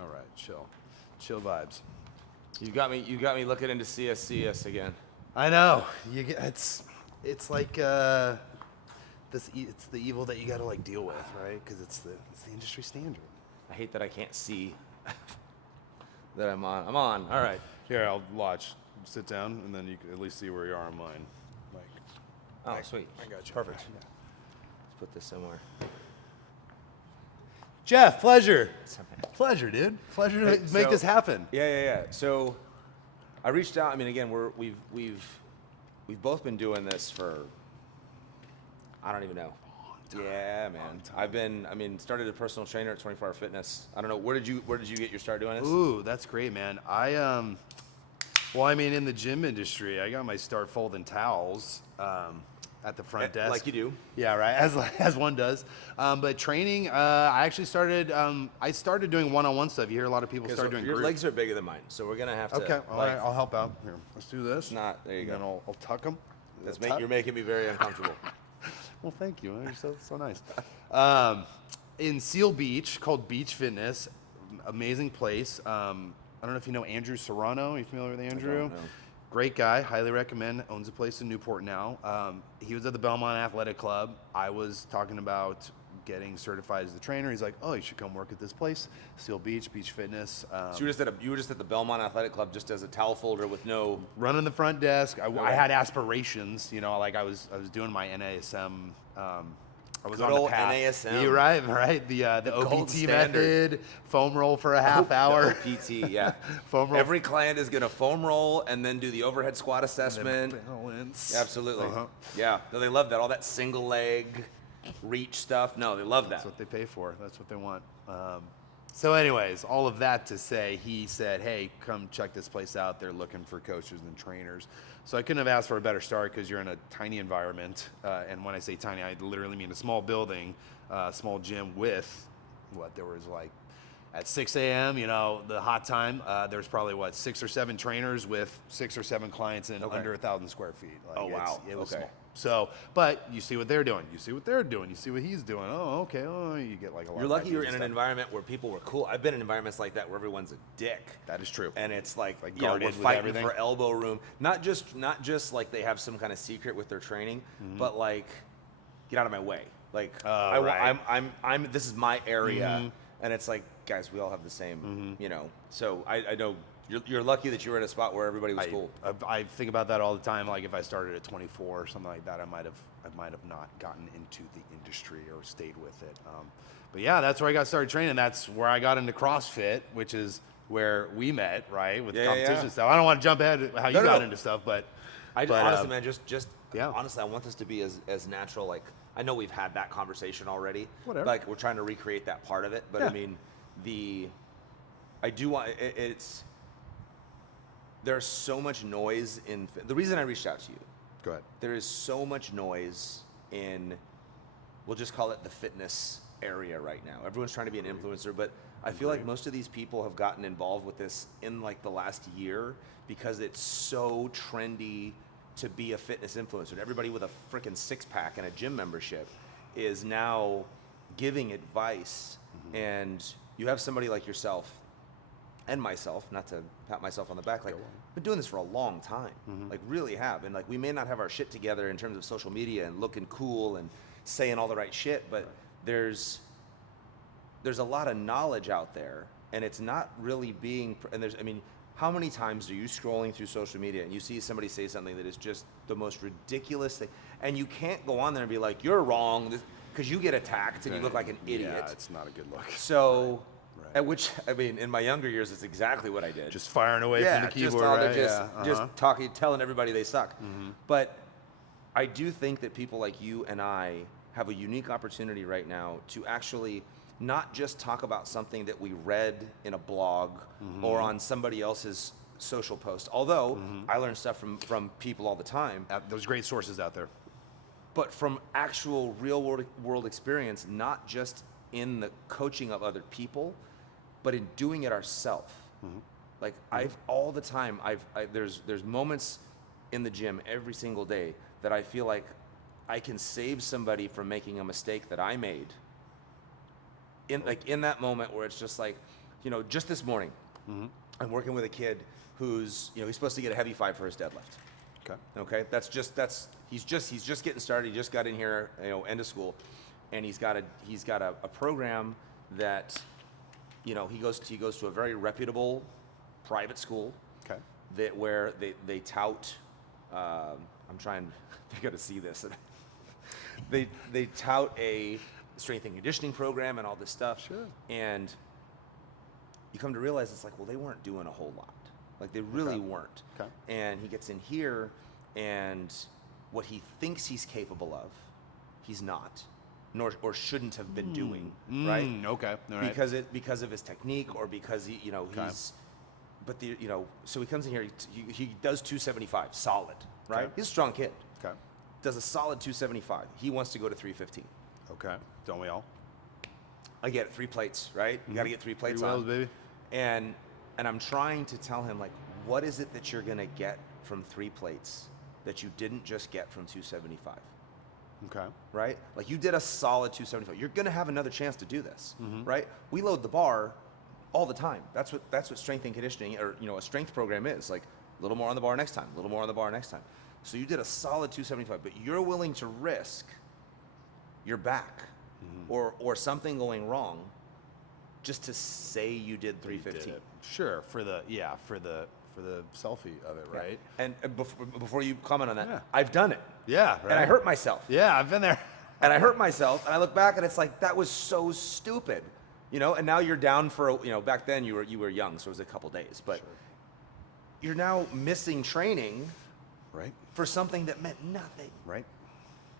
All right, chill vibes. You got me looking into CSCS again. I know. It's like it's the evil that you got to like deal with, right? Because it's the industry standard. I hate that I can't see that I'm on. I'm on. All right. Here, I'll watch. Sit down, and then you can at least see where you are on mine. Like, Oh, sweet. I got you. Perfect. Yeah. Let's put this somewhere. Geoff, pleasure. Pleasure, dude. Pleasure to make so- this happen. Yeah. So I reached out. I mean, again, we've both been doing this for I don't even know. Yeah, man. Started a personal trainer at 24 Hour Fitness. I don't know. Where did you get your start doing this? Ooh, that's great, man. Well, I mean, in the gym industry, I got my start folding towels at the front desk. Like you do. Yeah, right, as one does. But training, I actually started, I started doing one-on-one stuff. You hear a lot of people start doing Your group. legs are bigger than mine, so we're going to have to. Okay, all right, I'll help out. Here, let's do this. There you and go. then I'll tuck them. You're making me very uncomfortable. Well, thank you. You're so nice. In Seal Beach, called Beach Fitness, amazing place. I don't know if you know Andrew Serrano. Are you familiar with Andrew? I don't know. Great guy. Highly recommend. Owns a place in Newport now. He was at the Belmont Athletic Club. I was talking about getting certified as the trainer. He's like, oh, you should come work at this place, Seal Beach, Beach Fitness. So you were just at the Belmont Athletic Club just as a towel folder with no. Running the front desk. I had aspirations, like I was doing my NASM. I was Good on the old path. NASM. You're right. The gold OPT standard. method, foam roll for a half hour. PT, yeah. Foam roll. Every client is going to foam roll and then do the overhead squat assessment. Balance. Absolutely. Uh-huh. Yeah. No, they love that. All that single leg reach stuff. No, they love that. That's what they pay for. That's what they want. So anyways, all of that to say, he said, hey, come check this place out. They're looking for coaches and trainers. So I couldn't have asked for a better start because you're in a tiny environment. And when I say tiny, I literally mean a small building, small gym with there was like at 6 a.m., the hot time, there's probably 6 or 7 trainers with 6 or 7 clients in under 1,000 square feet. Oh, wow. It was Okay. small. So, but you see what they're doing. You see what they're doing. You see what he's doing. Oh, okay. Oh, you get like a lot You're of lucky you're ideas in and an stuff. environment where people were cool. I've been in environments like that where everyone's a dick. That is true. And it's like Like we're guarded with fighting everything. for elbow room. Not just like they have some kind of secret with their training, but like get out of my way. Like right. I'm this is my area, and it's like guys, we all have the same, So I know you're lucky that you were in a spot where everybody was cool. I think about that all the time. Like if I started at 24 or something like that, I might have not gotten into the industry or stayed with it. But yeah, that's where I got started training. That's where I got into CrossFit, which is where we met, right? With competition stuff. I don't want to jump ahead how you got into stuff, but Honestly, man, just yeah. honestly, I want this to be as natural. Like I know we've had that conversation already. Whatever. Like we're trying to recreate that part of it, but Yeah. I mean, I do want it's. There's so much noise in the reason I reached out to you. Go ahead. There is so much noise in, we'll just call it the fitness area right now. Everyone's trying to be an influencer, but I feel like most of these people have gotten involved with this in like the last year because it's so trendy to be a fitness influencer. And everybody with a freaking six-pack and a gym membership is now giving advice. And you have somebody like yourself and myself, not to pat myself on the back, like been doing this for a long time, like really have. And like we may not have our shit together in terms of social media and looking cool and saying all the right shit, but there's a lot of knowledge out there, and it's not really being. And how many times are you scrolling through social media and you see somebody say something that is just the most ridiculous thing, and you can't go on there and be like, you're wrong, because you get attacked and you look like an idiot. Yeah, it's not a good look. So. Right. At which, in my younger years, it's exactly what I did. Just firing away from the keyboard, just talking, telling everybody they suck. But I do think that people like you and I have a unique opportunity right now to actually not just talk about something that we read in a blog or on somebody else's social post. Although I learn stuff from people all the time. There's great sources out there. But from actual real world experience, not just in the coaching of other people, but in doing it ourselves. Like all the time, there's moments in the gym every single day that I feel like I can save somebody from making a mistake that I made. In that moment where it's just like, just this morning, I'm working with a kid who's, he's supposed to get a heavy 5 for his deadlift. Okay. He's just getting started. He just got in here, end of school, and he's got a program that, he goes to a very reputable private school. Okay. Where they tout, I'm trying, they got to see this. they tout a strength and conditioning program and all this stuff. Sure. And you come to realize it's like, well, they weren't doing a whole lot. Like they really weren't. Okay. And he gets in here, and what he thinks he's capable of, he's not, or shouldn't have been doing, right? Okay. All right. Because of his technique, or because he's. But so he comes in here. He does 275 solid, right? Okay. He's a strong kid. Okay. Does a solid 275. He wants to go to 315. Okay. Don't we all? I get it. 3 plates, right? You got to get 3 plates 3 on, wheels, baby. And I'm trying to tell him, like, what is it that you're gonna get from 3 plates that you didn't just get from 275? Okay. Right? Like, you did a solid 275. You're gonna have another chance to do this, right? We load the bar all the time. That's what strength and conditioning, or a strength program is. Like, a little more on the bar next time, a little more on the bar next time. So you did a solid 275, but you're willing to risk your back or something going wrong just to say you did 315. Sure, for the selfie of it, right? And before you comment on that, Yeah. I've done it. Yeah, right. And I hurt myself. Yeah, I've been there. And I hurt myself, and I look back, and it's like, that was so stupid, And now you're down for, back then you were young, so it was a couple days, but you're now missing training, Right. for something that meant nothing. Right.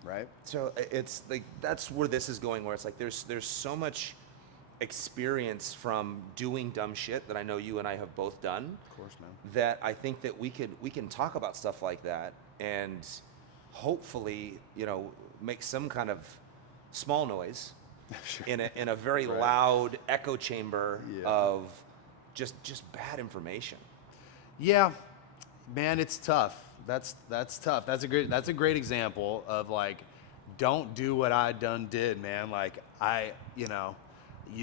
Right. So it's like, that's where this is going, where it's like there's so much experience from doing dumb shit that I know you and I have both done. Of course, man. That I think that we can talk about stuff like that and hopefully, make some kind of small noise Sure. in a very loud echo chamber of just bad information. Yeah, man, it's tough. That's tough. That's a great example of, like, don't do what I did, man. Like, you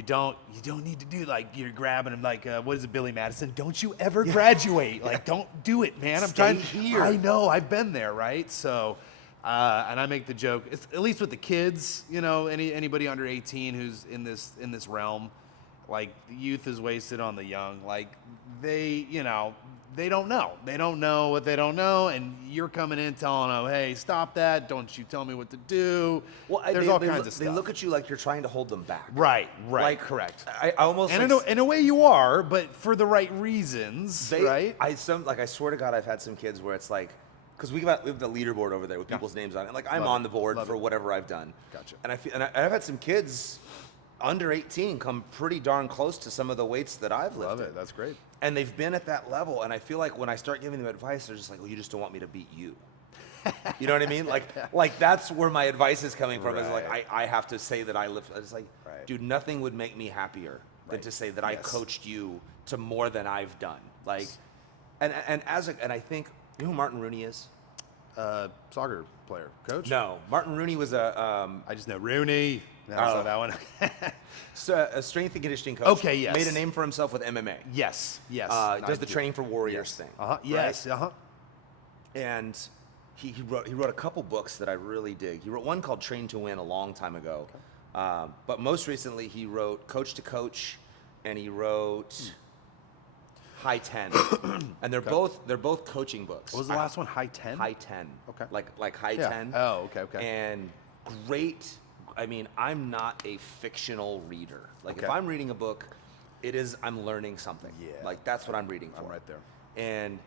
don't need to do, like, you're grabbing him, like, what is it, Billy Madison? Don't you ever graduate. Like, don't do it, man. I'm trying here. I know, I've been there, right? So, and I make the joke, it's, at least with the kids, anybody under 18 who's in this realm, like, the youth is wasted on the young. Like, they don't know. They don't know what they don't know, and you're coming in telling them, hey, stop that. Don't you tell me what to do. Well, There's all kinds of stuff. They look at you like you're trying to hold them back. Right, Like, correct. I almost... And in a way you are, but for the right reasons, right? I swear to God, I've had some kids where it's like, because we have the leaderboard over there with people's names on it. Like, I'm on the board for whatever I've done. Gotcha. And I've had some kids under 18 come pretty darn close to some of the weights that I've lifted. Love it. That's great. And they've been at that level, and I feel like when I start giving them advice, they're just like, well, you just don't want me to beat you. You know what I mean? Like that's where my advice is coming from. Is like, I have to say that I lift. It's like, dude, nothing would make me happier than to say that I coached you to more than I've done. Like, and I think, you know who Martin Rooney is? Soccer player, coach? No, Martin Rooney was I just know Rooney. No, I saw that one. so a strength and conditioning coach. Okay, yes. Made a name for himself with MMA. Yes. Does the training for warriors thing. Yes. Right? And he wrote a couple books that I really dig. He wrote one called Train to Win a long time ago. Okay. But most recently he wrote Coach to Coach, and he wrote High 10. And they're both coaching books. What was the last one? High 10? High 10. Okay. Like High 10. Oh, okay. And great. I mean, I'm not a fictional reader. Like, if I'm reading a book, I'm learning something. Yeah. Like, that's what I'm reading for. I'm right there. And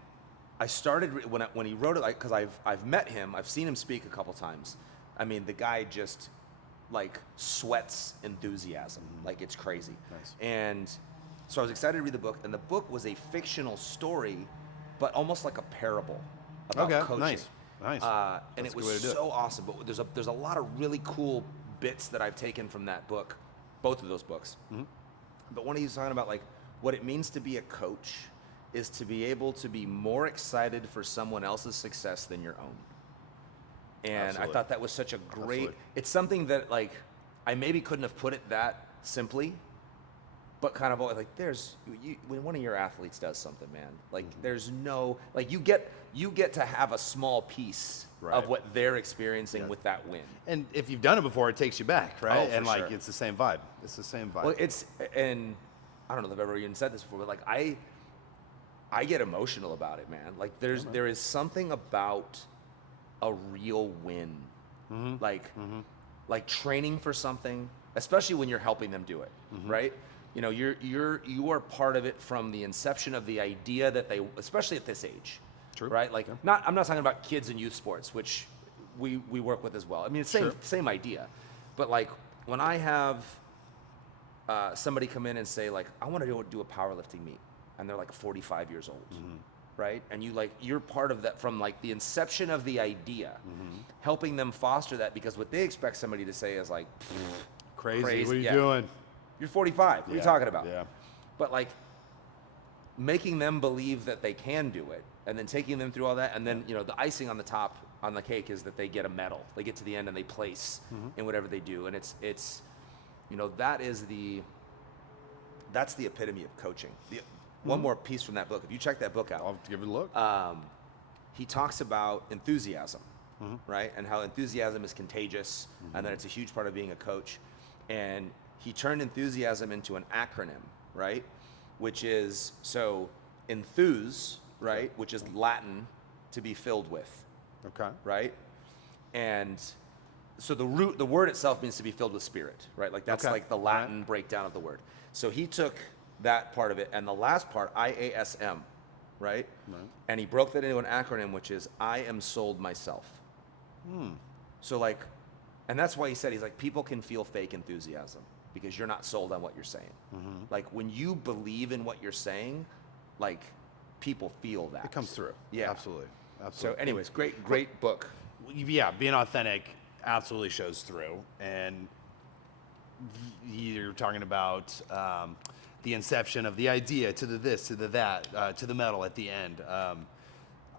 I started when he wrote it, like, because I've met him, I've seen him speak a couple times. I mean, the guy just, like, sweats enthusiasm. Like, it's crazy. Nice. And so I was excited to read the book, and the book was a fictional story, but almost like a parable about coaching. Nice. And it was so awesome. But there's a lot of really cool bits that I've taken from that book, both of those books. Mm-hmm. But one of you's talking about, like, what it means to be a coach is to be able to be more excited for someone else's success than your own. And Absolutely. I thought that was such a great, It's something that, like, I maybe couldn't have put it that simply, but kind of like when one of your athletes does something, man, like there's no, like you get to have a small piece of what they're experiencing with that win. And if you've done it before, it takes you back, right? Oh, for and like sure. it's the same vibe. It's the same vibe. Well, and I don't know if I've ever even said this before, but like I get emotional about it, man. Like there is something about a real win, like training for something, especially when you're helping them do it, right? You know, you are part of it from the inception of the idea that they, especially at this age, right? Like I'm not talking about kids and youth sports, which we work with as well. I mean, it's same idea, but like when I have somebody come in and say like, I want to do a powerlifting meet, and they're like 45 years old, right? And you're part of that from like the inception of the idea, helping them foster that, because what they expect somebody to say is like, crazy. What are you yeah. doing? You're 45. What are you talking about? Yeah. But like making them believe that they can do it, and then taking them through all that, and then the icing on the top on the cake is that they get a medal. They get to the end and they place in whatever they do, and it's that's the epitome of coaching. One more piece from that book. If you check that book out, I'll give it a look. he talks about enthusiasm, right? And how enthusiasm is contagious, and that it's a huge part of being a coach. And he turned enthusiasm into an acronym, right? Which is, so enthuse, right? Which is Latin to be filled with, Okay. right? And so the word itself means to be filled with spirit, right? Like that's like the Latin breakdown of the word. So he took that part of it, and the last part, IASM, right? And he broke that into an acronym, which is I am sold myself. So like, and that's why he's like, people can feel fake enthusiasm because you're not sold on what you're saying. Like when you believe in what you're saying, like people feel that. It comes through. Yeah. Absolutely. So anyways, great book. Yeah, being authentic absolutely shows through. And you're talking about the inception of the idea to the this, to the that, to the medal at the end.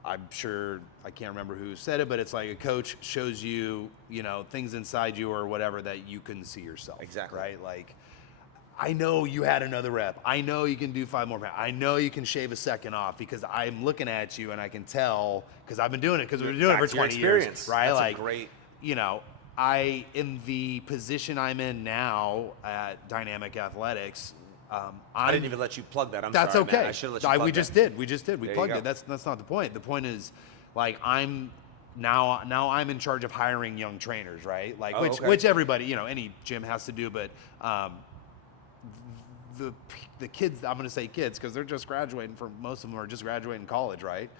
I'm sure, I can't remember who said it, but it's like a coach shows you, things inside you or whatever that you couldn't see yourself. Exactly. Right? Like, I know you had another rep. I know you can do 5 more reps. I know you can shave a second off because I'm looking at you and I can tell because I've been doing it because we've been doing it for 20 years. Right? That's like, a great. In the position I'm in now at Dynamic Athletics, I didn't even let you plug that. That's sorry, okay. man. I should have let you plug We that. just did. We There plugged you it. go. That's not the point. The point is, like, I'm now I'm in charge of hiring young trainers, right? Like, which everybody, any gym has to do, but the kids, I'm going to say kids because they're just graduating. For most of them are just graduating college, right?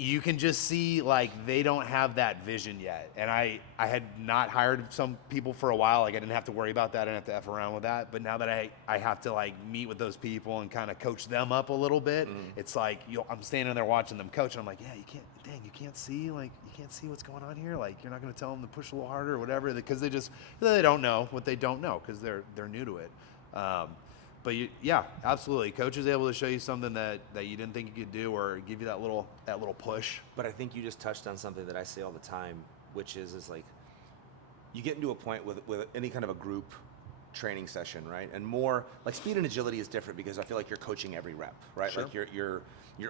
You can just see like they don't have that vision yet. And I had not hired some people for a while. Like I didn't have to worry about that. I didn't have to F around with that. But now that I have to like meet with those people and kind of coach them up a little bit, it's like I'm standing there watching them coach and I'm like, yeah, you can't see what's going on here. Like you're not going to tell them to push a little harder or whatever because they don't know what they don't know because they're new to it. But yeah, absolutely. Coach is able to show you something that you didn't think you could do or give you that little push. But I think you just touched on something that I say all the time, which is like you get into a point with any kind of a group training session, right? And more like speed and agility is different because I feel like you're coaching every rep, right? Sure. Like you're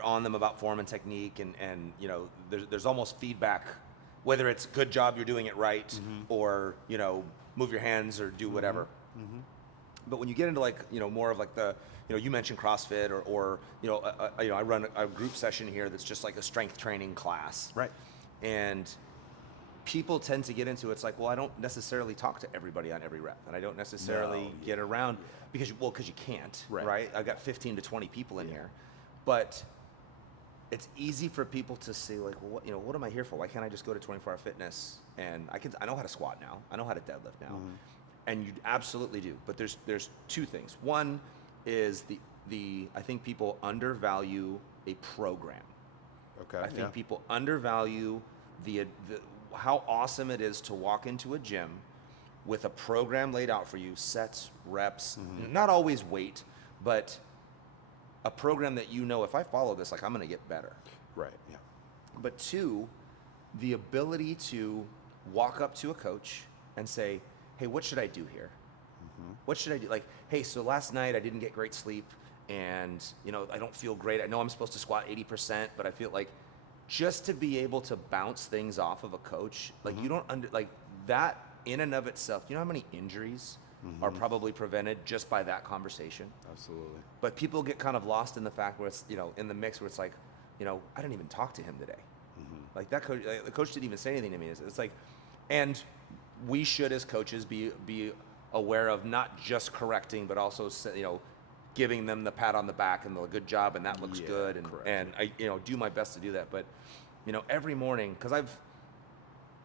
on them about form and technique and there's almost feedback, whether it's good job, you're doing it right, or move your hands or do whatever. But when you get into like more of like the you mentioned CrossFit or I run a group session here that's just like a strength training class, Right. And people tend to get into it's like, well, I don't necessarily talk to everybody on every rep, and I don't necessarily get around because you can't, right? I've got 15 to 20 people in here, but it's easy for people to say like, well, what am I here for? Why can't I just go to 24-hour fitness and I know how to squat now, I know how to deadlift now. And you absolutely do, but there's two things. One is I think people undervalue a program. Okay. I think people undervalue the how awesome it is to walk into a gym with a program laid out for you, sets, reps, not always weight, but a program that if I follow this, like I'm going to get better. Right. Yeah. But two, the ability to walk up to a coach and say, hey, what should I do here? What should I do? Like, hey, so last night I didn't get great sleep, and I don't feel great. I know I'm supposed to squat 80%, but I feel like just to be able to bounce things off of a coach, like you don't like that in and of itself. You know how many injuries are probably prevented just by that conversation? Absolutely. But people get kind of lost in the fact where it's, in the mix where it's like, I didn't even talk to him today. Like that coach, the coach didn't even say anything to me. It's like, and we should as coaches be aware of not just correcting, but also, giving them the pat on the back and the good job and that looks good. And I, do my best to do that. But, every morning, because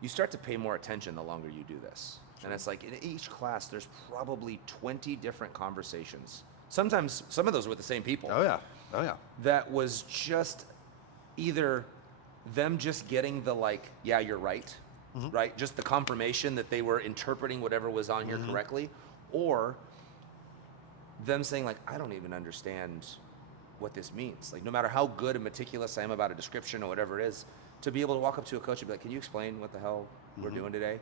you start to pay more attention the longer you do this. And it's like in each class, there's probably 20 different conversations. Sometimes some of those were the same people. Oh yeah. That was just either them just getting the yeah, you're right, right? Just the confirmation that they were interpreting whatever was on here correctly, or them saying I don't even understand what this means. Like no matter how good and meticulous I am about a description or whatever it is, to be able to walk up to a coach and be like, can you explain what the hell we're doing today?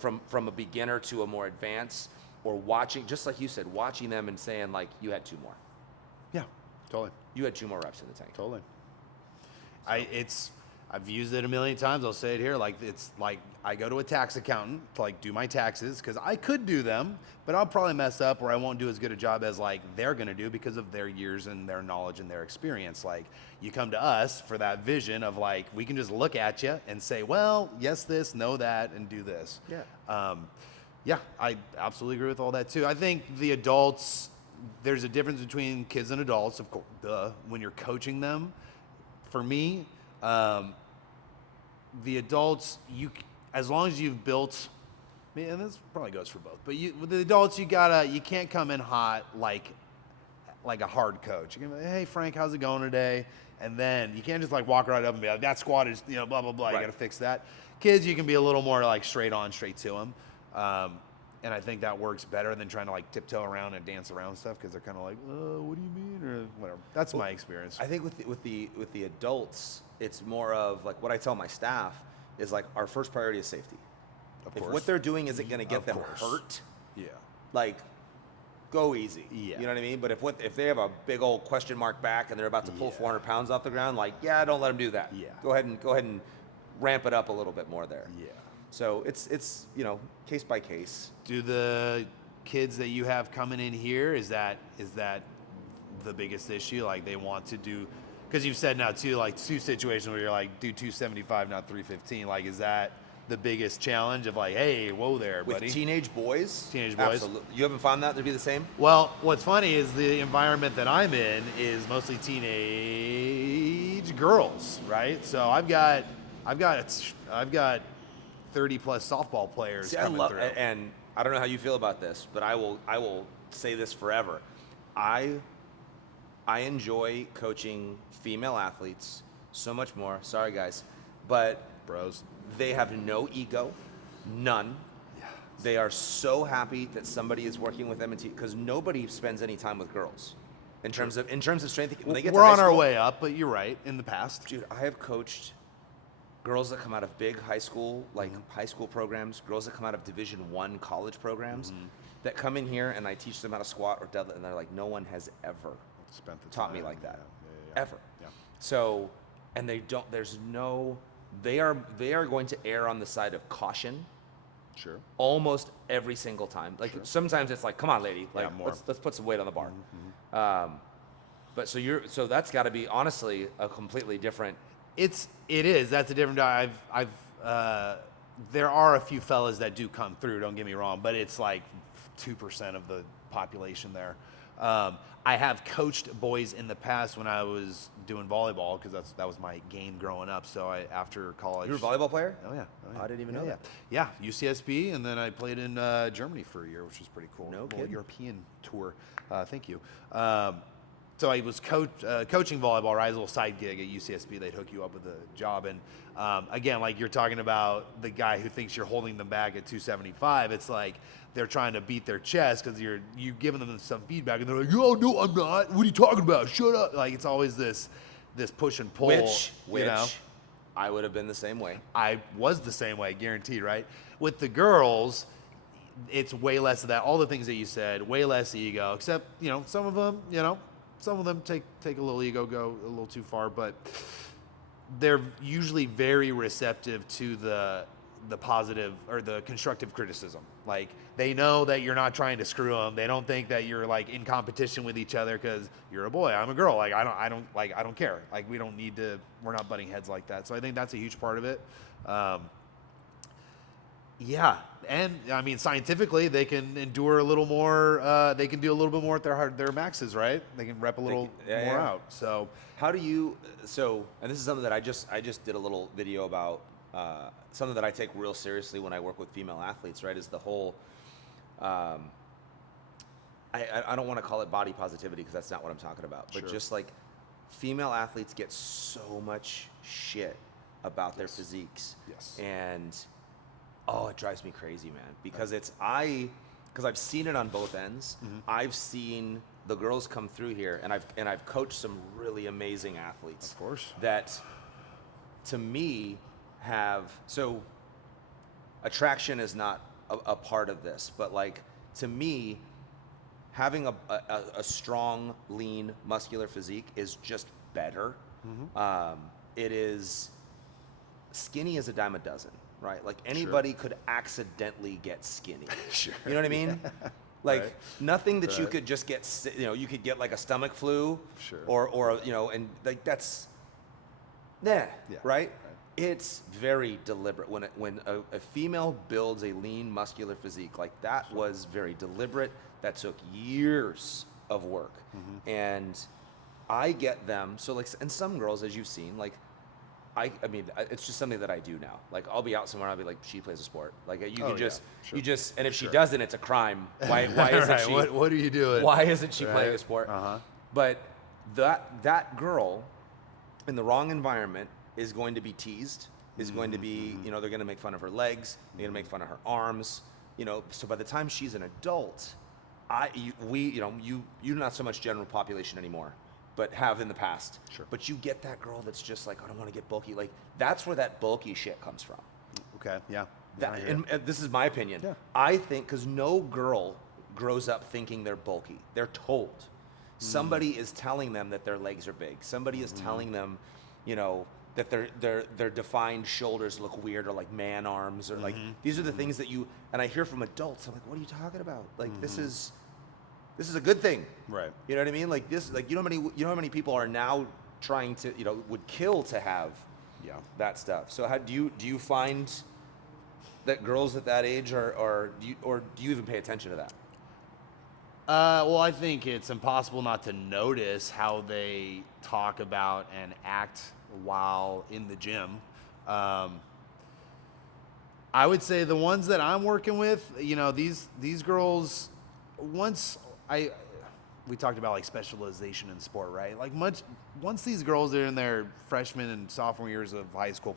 From a beginner to a more advanced, or watching, just like you said, watching them and saying you had 2 more. Yeah, totally. You had 2 more reps in the tank. Totally. I've used it a million times. I'll say it here. It's like I go to a tax accountant to do my taxes because I could do them, but I'll probably mess up or I won't do as good a job as they're going to do because of their years and their knowledge and their experience. You come to us for that vision of we can just look at you and say, well, yes, this, no, that, and do this. Yeah. Yeah, I absolutely agree with all that too. I think the adults, there's a difference between kids and adults, of course, when you're coaching them. For me, the adults, as long as you've built, and this probably goes for both, but with the adults, you can't come in hot like a hard coach. You can be like, hey Frank, how's it going today? And then you can't just walk right up and be like, that squat is, blah, blah, blah, right. You got to fix that. Kids, you can be a little more straight on, straight to them. And I think that works better than trying to tiptoe around and dance around stuff because they're kind of what do you mean, or whatever. That's my experience. I think with the adults, it's more of what I tell my staff is our first priority is safety. Of if course. what they're doing isn't going to get them hurt, go easy. Yeah. You know what I mean? But if they have a big old question mark back and they're about to pull 400 pounds off the ground, don't let them do that. Yeah. Go ahead and ramp it up a little bit more there. Yeah. So it's case by case. Do the kids that you have coming in here, is that the biggest issue? They want to do, because you've said now too, 2 situations where you're do 275, not 315. Is that the biggest challenge of hey, whoa there, buddy? With teenage boys? Absolutely. You haven't found that to be the same? Well, what's funny is the environment that I'm in is mostly teenage girls, right? So I've got 30 plus softball players. See, coming through. And I don't know how you feel about this, but I will say this forever. I enjoy coaching female athletes so much more. Sorry guys, but Bros. They have no ego, none. Yeah. They are so happy that somebody is working with them because nobody spends any time with girls. In terms of strength, when they get We're to high on our school, way up, but you're right. In the past, dude, I have coached girls that come out of big high school, high school programs, girls that come out of Division I college programs, that come in here and I teach them how to squat or deadlift, and they're like, no one has ever taught me like that, ever. Yeah. So, and they don't. There's no. They are going to err on the side of caution. Sure. Almost every single time. Sometimes it's come on, lady. More. Let's put some weight on the bar. But so that's got to be honestly a completely different. It is. That's a different. There are a few fellas that do come through. Don't get me wrong, but it's 2% of the population there. I have coached boys in the past when I was doing volleyball because that was my game growing up. So after college. You were a volleyball player? Oh yeah. I didn't even know that. Yeah, UCSB, and then I played in Germany for a year, which was pretty cool. No kidding. European tour. Thank you. So I was coaching volleyball, right? As a little side gig at UCSB. They'd hook you up with a job. And again, you're talking about the guy who thinks you're holding them back at 275. It's they're trying to beat their chest because you're giving them some feedback. And they're like, oh, no, I'm not. What are you talking about? Shut up. It's always this push and pull. Which I would have been the same way. I was the same way, guaranteed, right? With the girls, it's way less of that. All the things that you said, way less ego. Except some of them take a little ego, go a little too far, but they're usually very receptive to the positive or the constructive criticism. Like, they know that you're not trying to screw them. They don't think that you're like in competition with each other because you're a boy, I'm a girl. Like, I don't care. Like, we're not butting heads like that. So I think that's a huge part of it. Yeah, and I mean, scientifically, they can endure a little more. They can do a little bit more at their maxes, right? They can rep a little more out. So, how do you? So, and this is something that I just did a little video about. Something that I take real seriously when I work with female athletes, right? Is the whole. I don't want to call it body positivity because that's not what I'm talking about. But Sure. just like female athletes get so much shit about their physiques. Yes. And it drives me crazy, man. Because because I've seen it on both ends. Mm-hmm. I've seen the girls come through here, and I've coached some really amazing athletes. Of course. That, to me, so attraction is not a part of this, but like, to me, having a strong, lean, muscular physique is just better. Mm-hmm. It is skinny as a dime a dozen, right? Like, anybody could accidentally get skinny. Sure. You know what I mean? Like, Right. nothing that you Right. could just get, you could get like a stomach flu. Sure. Or and like, that's, right? Right. It's very deliberate. When a female builds a lean, muscular physique, like, that was very deliberate. That took years of work. Mm-hmm. And I get them. So, like, and some girls, as you've seen, like, I mean, it's just something that I do now. Like, I'll be out somewhere and I'll be like, she plays a sport. Like, you can just, sure. and if she Sure. doesn't, it's a crime. Why isn't Right. she? What are you doing? Why isn't she Right. playing a sport? Uh-huh. But that girl in the wrong environment is going to be teased, is going to be, they're going to make fun of her legs, they're going to make fun of her arms, so by the time she's an adult, you're not so much general population anymore, but have in the past. Sure. But you get that girl that's just like, I don't want to get bulky. Like, that's where that bulky shit comes from. Okay. Yeah. And this is my opinion. Yeah. I think, because no girl grows up thinking they're bulky. They're told. Somebody is telling them that their legs are big. Somebody is telling them, that their defined shoulders look weird, or like man arms, or like, these are the things that and I hear from adults. I'm like, what are you talking about? Like, this is a good thing. Right. You know what I mean? Like, this, like, how many people are now trying to, would kill to have that stuff. So do you find that girls at that age do you even pay attention to that? Well, I think it's impossible not to notice how they talk about and act while in the gym. I would say the ones that I'm working with, these girls, we talked about like specialization in sport, right? Like, once these girls are in their freshman and sophomore years of high school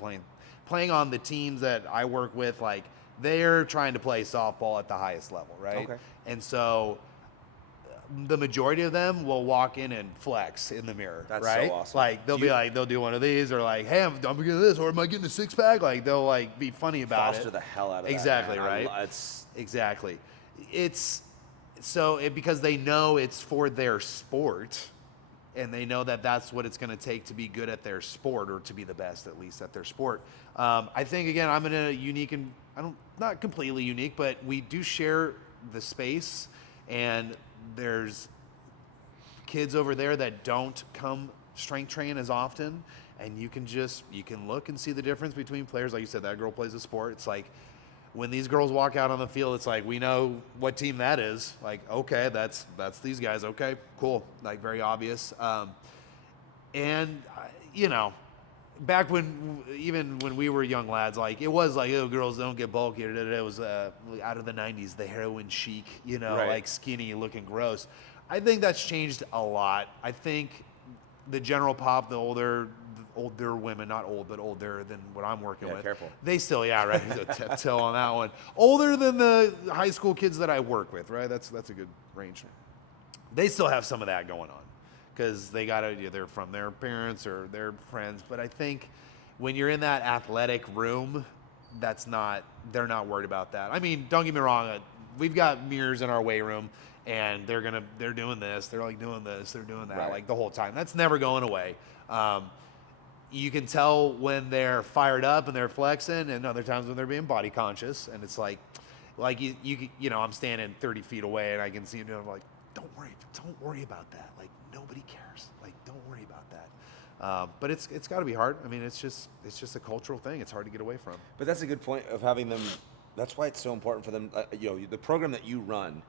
playing on the teams that I work with, like, they're trying to play softball at the highest level, right? Okay. And so the majority of them will walk in and flex in the mirror. That's right? so awesome. Like, they'll do one of these, or like, hey, I'm getting this, or am I getting a six pack? Like, they'll like be funny about Foster it. the hell out of Exactly, that, man. right? It's Exactly. Because they know it's for their sport, and they know that that's what it's going to take to be good at their sport, or to be the best, at least, at their sport. I think, again, I'm in a unique, and not completely unique, but we do share the space, and there's kids over there that don't come strength train as often, and you can look and see the difference between players. Like you said, that girl plays a sport. It's like, when these girls walk out on the field, it's like, we know what team that is. Like, okay, that's these guys. Okay, cool. Like, very obvious. Back even when we were young lads, like, it was like, oh, girls don't get bulky. It was out of the 90s, the heroin chic, Right. like skinny looking gross. I think that's changed a lot. I think the general pop, the older women, not old, but older than what I'm working with. Careful. They still, right, toe on that one. Older than the high school kids that I work with, right? That's a good range. They still have some of that going on, because they they're from their parents or their friends. But I think when you're in that athletic room, they're not worried about that. I mean, don't get me wrong, we've got mirrors in our weight room, and they're doing this, they're like doing this, they're doing that, Right. like the whole time. That's never going away. You can tell when they're fired up and they're flexing, and other times when they're being body conscious. And it's like you know, I'm standing 30 feet away and I can see them doing. I'm like, don't worry about that. Like nobody cares. Like don't worry about that. But it's got to be hard. I mean, it's just a cultural thing. It's hard to get away from. But that's a good point of having them. That's why it's so important for them. You know, the program that you run,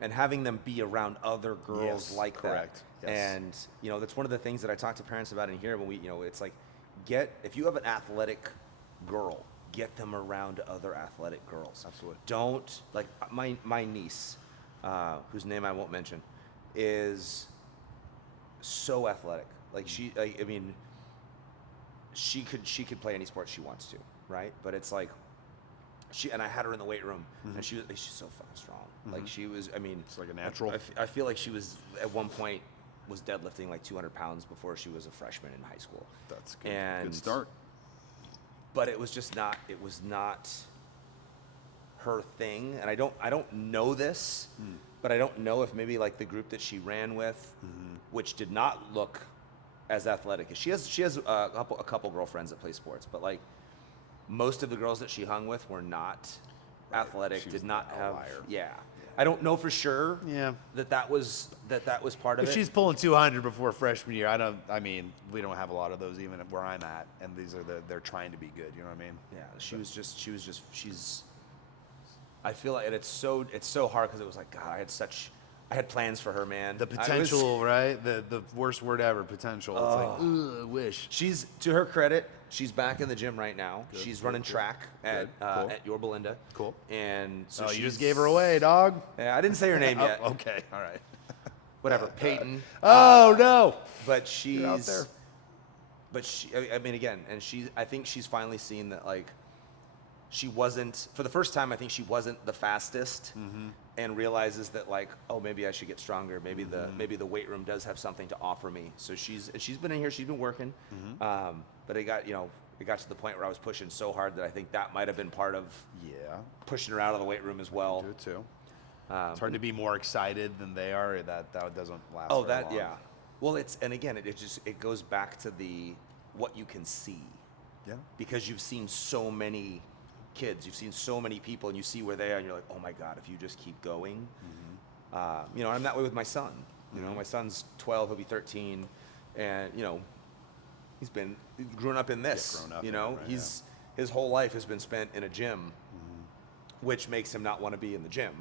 and having them be around other girls Yes, like correct. that. Yes. And you know, that's one of the things that I talk to parents about in here. When we, you know, it's like, if you have an athletic girl, get them around other athletic girls. Absolutely. Don't, like my niece, whose name I won't mention, is so athletic. Like I mean, she could play any sport she wants to, right? But it's like, and I had her in the weight room, and she's so fucking strong. Like she was, I mean, It's like a natural. I feel like she was at one point was deadlifting like 200 pounds before she was a freshman in high school. That's good. And Good start. But it was just not. It was not her thing, and I don't know this, but I don't know if maybe like the group that she ran with, which did not look as athletic as she has a couple girlfriends that play sports, but like most of the girls that she hung with were not athletic. She was Did not an have. outlier. Yeah. I don't know for sure. Yeah. That was part of If it. she's pulling 200 before freshman year, I mean, we don't have a lot of those even where I'm at, and they're trying to be good. You know what I mean? Yeah, she's. I feel like it's so hard because it was like, God, I had plans for her, man. The potential, right? The worst word ever, potential. It's like, ugh, I wish. She's, to her credit, she's back in the gym right now. Good, She's good, running good. track Good, cool. at Yorba Linda. Cool. And so Oh, she you just gave her away, dog. Yeah, I didn't say her name yet. Oh, okay, all right. Whatever, Peyton. Oh no! But she's Get out there. But she, I mean, again, and I think she's finally seen that, like, she wasn't, for the first time, I think she wasn't the fastest, and realizes that, like, oh, maybe I should get stronger. Maybe maybe the weight room does have something to offer me. So she's been in here, she's been working, but it got to the point where I was pushing so hard that I think that might have been part of Yeah, pushing her out of the weight room as well. do it too. It's hard to be more excited than they are. That doesn't last. Oh, very that, long. yeah. Well, and again, it goes back to what you can see. Yeah. Because you've seen so many kids, you've seen so many people, and you see where they are, and you're like, oh my God, if you just keep going. You know, I'm that way with my son. You know, my son's 12, he'll be 13, and you know, he's grown up in this. grown up you in know, it, right, his whole life has been spent in a gym, which makes him not want to be in the gym.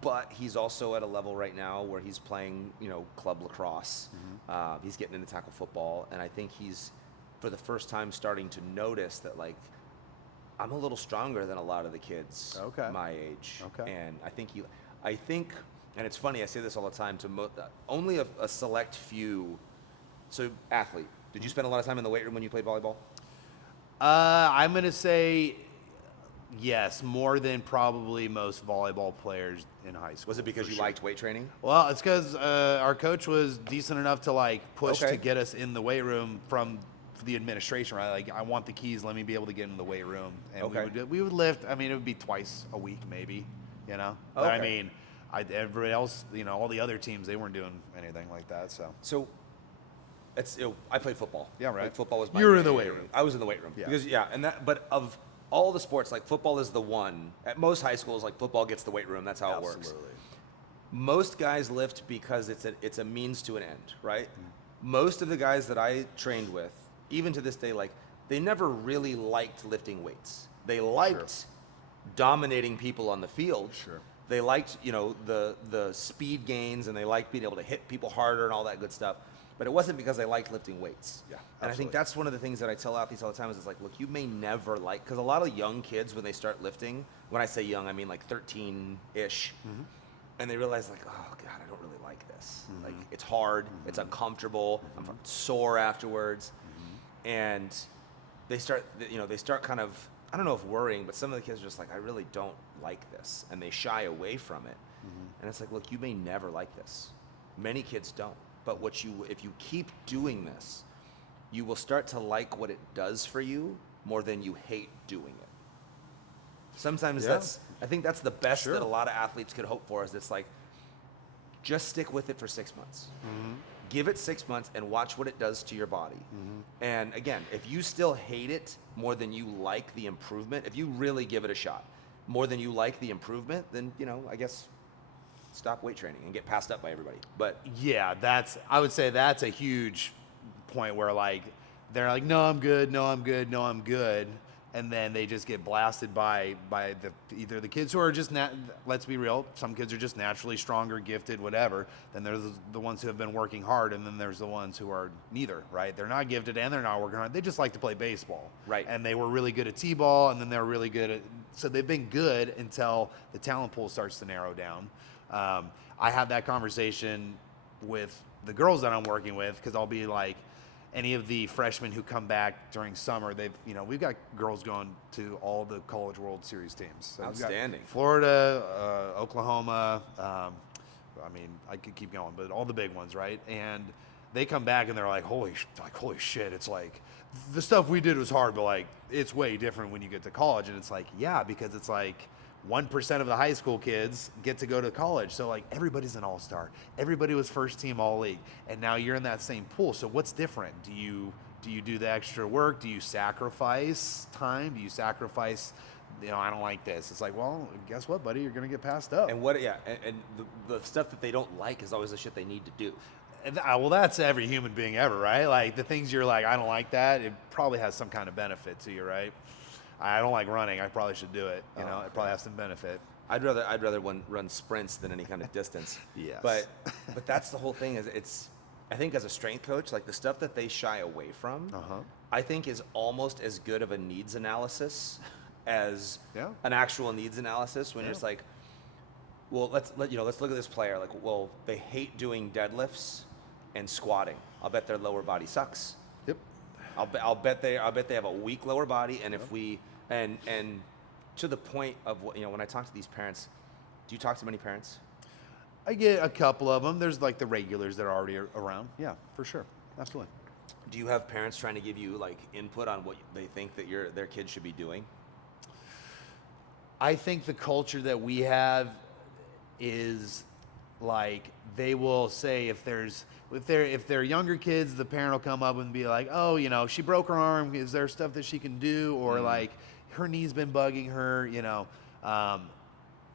But he's also at a level right now where he's playing, you know, club lacrosse. He's getting into tackle football, and I think he's, for the first time, starting to notice that, like, I'm a little stronger than a lot of the kids my age. Okay. And I think, and it's funny, I say this all the time to only a select few. So, athlete, did you spend a lot of time in the weight room when you played volleyball? I'm gonna say yes, more than probably most volleyball players in high school. Was it because for you sure. liked weight training? Well, it's because our coach was decent enough to like push Okay. to get us in the weight room from the administration, right? Like, I want the keys. Let me be able to get in the weight room, and we would lift. I mean, it would be twice a week, maybe. You know, but I Okay. mean, everybody else, you know, all the other teams, they weren't doing anything like that. So I played football. Yeah, right. Like, football was my. You were in the weight room. I was in the weight room. Yeah. Because but of all the sports, like, football is the one. At most high schools, like, football gets the weight room. That's how it works. absolutely. Most guys lift because it's a means to an end, right? Most of the guys that I trained with, even to this day, like, they never really liked lifting weights. They liked dominating people on the field. Sure. They liked, you know, the speed gains, and they liked being able to hit people harder and all that good stuff. But it wasn't because they liked lifting weights. Yeah, And I think absolutely. that's one of the things that I tell athletes all the time is, it's like, look, you may never like, because a lot of young kids, when they start lifting, when I say young, I mean like 13-ish, and they realize, like, oh God, I don't really like this. Like, it's hard, it's uncomfortable, I'm fucking sore afterwards, and they start kind of, I don't know if worrying, but some of the kids are just like, I really don't like this, and they shy away from it. And it's like, look, you may never like this. Many kids don't, but if you keep doing this, you will start to like what it does for you more than you hate doing it. Sometimes Yeah. I think that's the best Sure. that a lot of athletes could hope for, is it's like, just stick with it for 6 months. Give it 6 months and watch what it does to your body. And again, if you still hate it more than you like the improvement, if you really give it a shot more than you like the improvement, then, I guess stop weight training and get passed up by everybody. But Yeah, I would say that's a huge point where like they're like, no, I'm good, no, I'm good, no, I'm good, and then they just get blasted by either the kids who are just let's be real, some kids are just naturally stronger, gifted, whatever. Then there's the ones who have been working hard, and then there's the ones who are neither, right? They're not gifted and they're not working hard. They just like to play baseball, Right. And they were really good at t-ball, and then they're really good at, so they've been good until the talent pool starts to narrow down. I have that conversation with the girls that I'm working with, because I'll be like, any of the freshmen who come back during summer, we've got girls going to all the College World Series teams. So we've got Outstanding. Florida, Oklahoma. I could keep going, but all the big ones, right? And they come back and they're like, holy shit! It's like the stuff we did was hard, but like it's way different when you get to college. And it's like, yeah, because it's like 1% of the high school kids get to go to college. So like everybody's an all-star. Everybody was first team all-league. And now you're in that same pool. So what's different? Do you do the extra work? Do you sacrifice time? Do you sacrifice, I don't like this. It's like, well, guess what, buddy? You're going to get passed up. And the stuff that they don't like is always the shit they need to do. Well, that's every human being ever, right? Like the things you're like, I don't like that. It probably has some kind of benefit to you, right? I don't like running. I probably should do it. It probably has some benefit. I'd rather run sprints than any kind of distance. Yes. But that's the whole thing. I think as a strength coach, like the stuff that they shy away from, I think is almost as good of a needs analysis as an actual needs analysis. When you're just like, well, let's look at this player. Like, well, they hate doing deadlifts and squatting. I'll bet their lower body sucks. Yep. I'll bet they have a weak lower body, and if we and to the point of when I talk to these parents, do you talk to many parents? I get a couple of them. There's like the regulars that are already around. Yeah, for sure, absolutely. Do you have parents trying to give you like input on what they think that their kids should be doing? I think the culture that we have is like they will say if they're younger kids, the parent will come up and be like, oh, she broke her arm. Is there stuff that she can do? Or like her knee's been bugging her,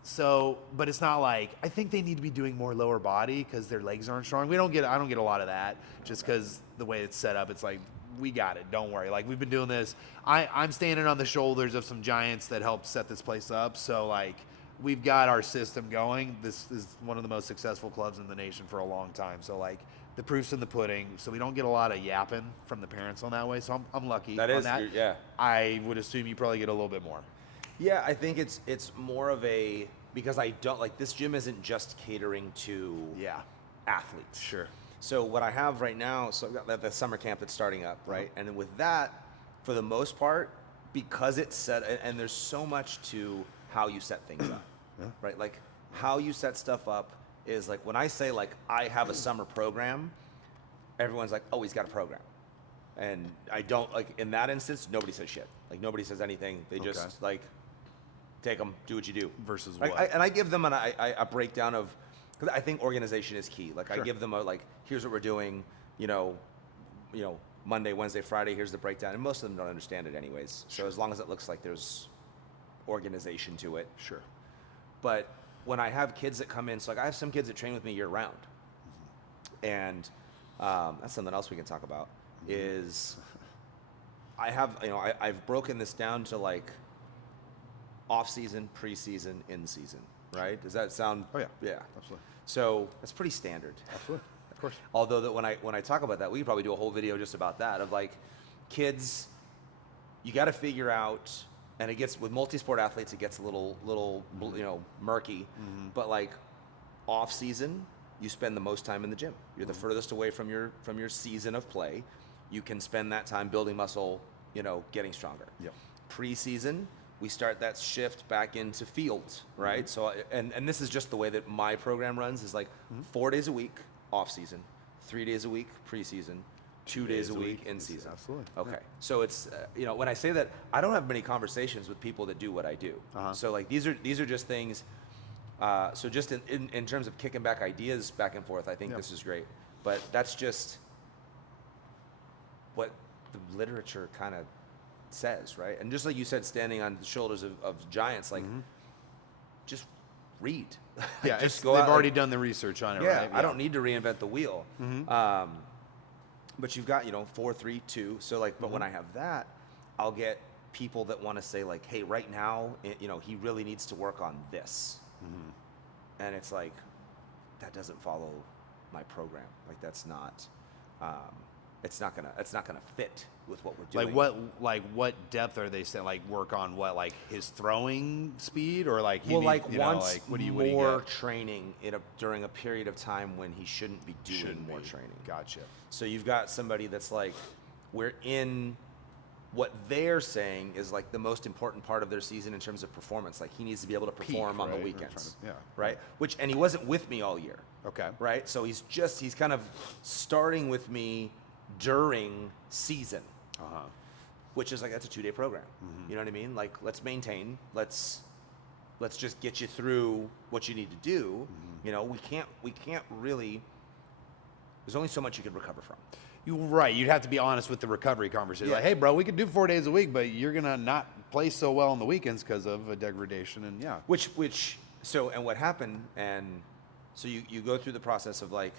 So, but it's not like, I think they need to be doing more lower body because their legs aren't strong. I don't get a lot of that just because the way it's set up. It's like, we got it. Don't worry. Like we've been doing this. I'm standing on the shoulders of some giants that helped set this place up. So like, we've got our system going. This is one of the most successful clubs in the nation for a long time. So like the proof's in the pudding. So we don't get a lot of yapping from the parents on that way. So I'm lucky on that. Yeah. I would assume you probably get a little bit more. Yeah, I think it's more of a, because I don't like, this gym isn't just catering to athletes. Sure. So what I have right now, so I've got the summer camp that's starting up, right? And then with that, for the most part, because it's set, and there's so much to how you set things up, right? Like how you set stuff up is like, when I say like, I have a summer program, everyone's like, oh, he's got a program. And I don't, like in that instance, nobody says shit. Like nobody says anything. They just like, take them, do what you do. Versus like, what? And I give them a breakdown of, because I think organization is key. Like I give them a, like, here's what we're doing, Monday, Wednesday, Friday, here's the breakdown. And most of them don't understand it anyways. So as long as it looks like there's organization to it. Sure. But when I have kids that come in, so like I have some kids that train with me year round. And that's something else we can talk about, is I have, I've broken this down to like off season, preseason, in season, right? Does that sound? Oh yeah. Yeah. Absolutely. So that's pretty standard. Absolutely. Of course. Although that when I talk about that, we could probably do a whole video just about that, of like kids, you got to figure out, and it gets, with multi-sport athletes, it gets a little murky, but like off season, you spend the most time in the gym. You're the furthest away from your season of play. You can spend that time building muscle, getting stronger. Yep. Pre-season, we start that shift back into fields, right? So, and this is just the way that my program runs, is like 4 days a week off season, 3 days a week preseason, 2 days a week in season. Absolutely. Okay. Yeah. So it's when I say that, I don't have many conversations with people that do what I do. So like these are just things. So just in terms of kicking back ideas back and forth, I think this is great. But that's just what the literature kind of says, right? And just like you said, standing on the shoulders of giants, like just read. Yeah, just they've already done the research on it, right? I don't need to reinvent the wheel. But you've got 4, 3, 2. So like, but when I have that, I'll get people that want to say like, hey, right now, he really needs to work on this, and it's like that doesn't follow my program. Like that's not. It's not gonna fit with what we're doing. What depth are they saying? Like work on what? Like his throwing speed, or like wants what do you more get? training during a period of time when he shouldn't be doing more training. Gotcha. So you've got somebody that's like, we're in what they're saying is like the most important part of their season in terms of performance. Like he needs to be able to perform on the weekends, right? And he wasn't with me all year. Okay. Right. So he's kind of starting with me during season, which is like that's a 2-day program. You know what I mean? Like let's maintain. Let's just get you through what you need to do. We can't really. There's only so much you can recover from. You'd have to be honest with the recovery conversation. Like, hey, bro, we could do 4 days a week, but you're gonna not play so well on the weekends because of a degradation, and and what happened, and so you go through the process of like,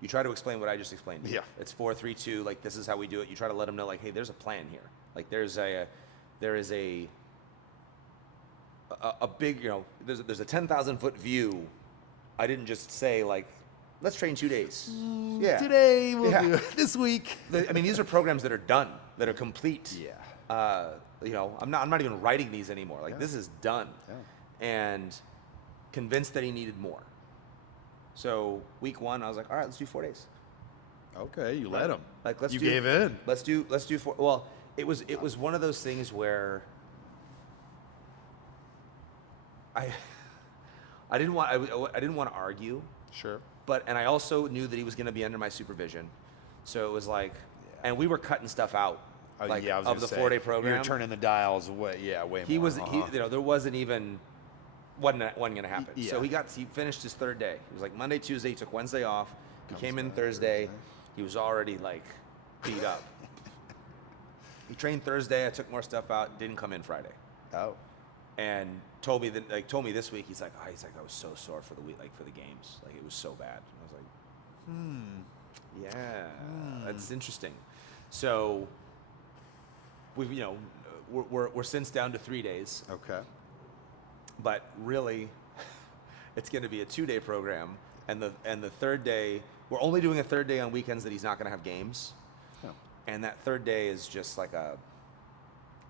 you try to explain what I just explained to you. Yeah. It's 4, 3, 2. Like this is how we do it. You try to let them know like, hey, there's a plan here. Like there is a big there's a 10,000 foot view. I didn't just say like, let's train 2 days. Today we'll do it. This week. These are programs that are done, that are complete. Yeah. I'm not even writing these anymore. Like this is done. Yeah. And convinced that he needed more. So week 1, I was like, all right, let's do 4 days. Okay, you let him. Like you gave in. Let's do 4. Well, it was one of those things where I didn't want to argue. Sure. And I also knew that he was going to be under my supervision, so it was like, and we were cutting stuff out, of the 4-day program. You were turning the dials way more. He was, there wasn't even, wasn't going to happen. Yeah. So he finished his 3rd day. It was like Monday, Tuesday. He took Wednesday off. He came in Thursday. He was already like beat up. He trained Thursday. I took more stuff out. Didn't come in Friday. Oh. And told me this week, he's like, I was so sore for the week, like for the games, like it was so bad. And I was like, that's interesting. So we've, we're since down to 3 days. Okay. But really, it's going to be a 2-day program, and the 3rd day, we're only doing a 3rd day on weekends that he's not going to have games. Oh. And that 3rd day is just like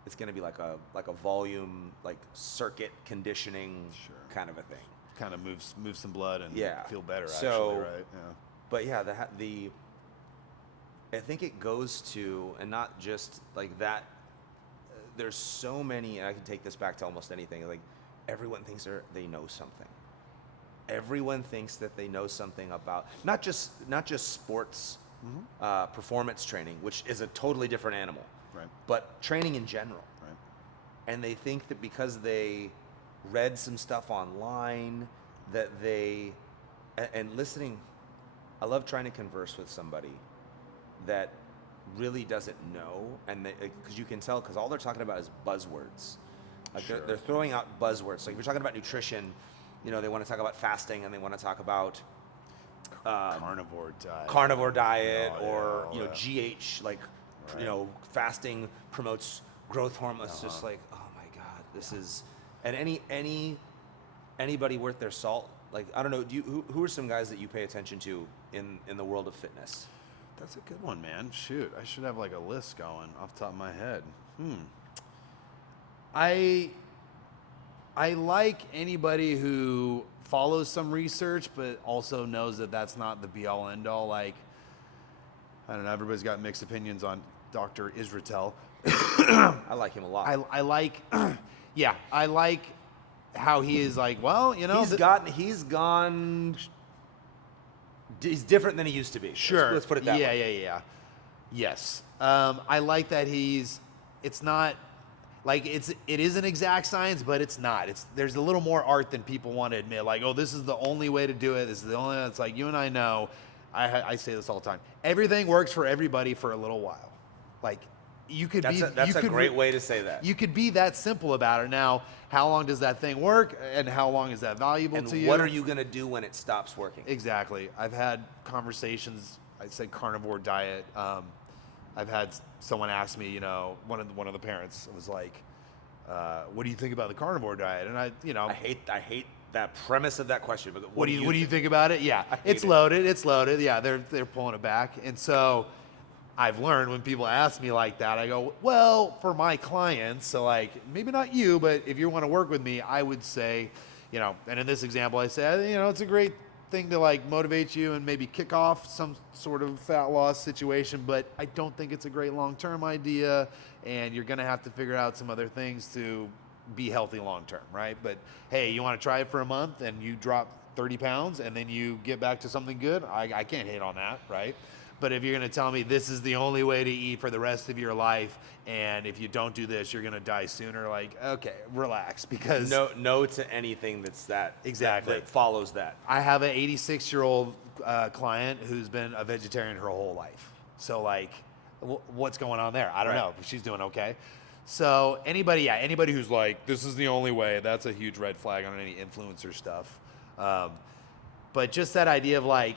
it's going to be like a volume, like circuit conditioning kind of a thing. Kind of moves some blood and feel better, actually, right? Yeah. But yeah, I think it goes to, and not just like that, there's so many, and I can take this back to almost anything, like everyone thinks they know something. Everyone thinks that they know something about, not just sports, performance training, which is a totally different animal. Right. But training in general. Right. And they think that because they read some stuff online that and listening, I love trying to converse with somebody that really doesn't know, and because you can tell, because all they're talking about is buzzwords. Like they're throwing out buzzwords. So if you're talking about nutrition, they want to talk about fasting, and they want to talk about carnivore diet, or GH, like fasting promotes growth hormones. It's just like, oh my God, this is, and anybody worth their salt. Like, I don't know, who are some guys that you pay attention to in the world of fitness? That's a good one, man. Shoot, I should have like a list going off the top of my head. I like anybody who follows some research, but also knows that that's not the be-all, end-all. Like, I don't know, everybody's got mixed opinions on Dr. Israetel. I like him a lot. I like, I like how he is like, well, he's different than he used to be. Sure. Let's put it that way. Yeah. Yes. I like that it's not, like it is an exact science, but it's not. There's a little more art than people want to admit. Like, oh, this is the only way to do it. This is the only. It's like you and I know. I say this all the time. Everything works for everybody for a little while. Like you could That's a great way to say that. You could be that simple about it. Now, how long does that thing work, and how long is that valuable And to you? what are you going to do when it stops working? Exactly. I've had conversations. I said carnivore diet. I've had someone ask me, one of the parents was like, "What do you think about the carnivore diet?" And I hate that premise of that question. But what do you think about it? Yeah, it's it. loaded. It's loaded. Yeah, they're pulling it back, and so I've learned when people ask me like that, I go, well, for my clients, so like maybe not you, but if you want to work with me, I would say, and in this example, I said, it's a great thing to like motivate you and maybe kick off some sort of fat loss situation, but I don't think it's a great long-term idea, and you're going to have to figure out some other things to be healthy long-term, right? But hey, you want to try it for a month and you drop 30 pounds and then you get back to something good, I can't hate on that, right? But if you're going to tell me this is the only way to eat for the rest of your life, and if you don't do this, you're going to die sooner, like, okay, relax, because no to anything that's that exactly that follows that. I have an 86-year-old client who's been a vegetarian her whole life. So like, what's going on there? I don't know. She's doing okay. So anybody who's like, this is the only way, that's a huge red flag on any influencer stuff. But just that idea of like,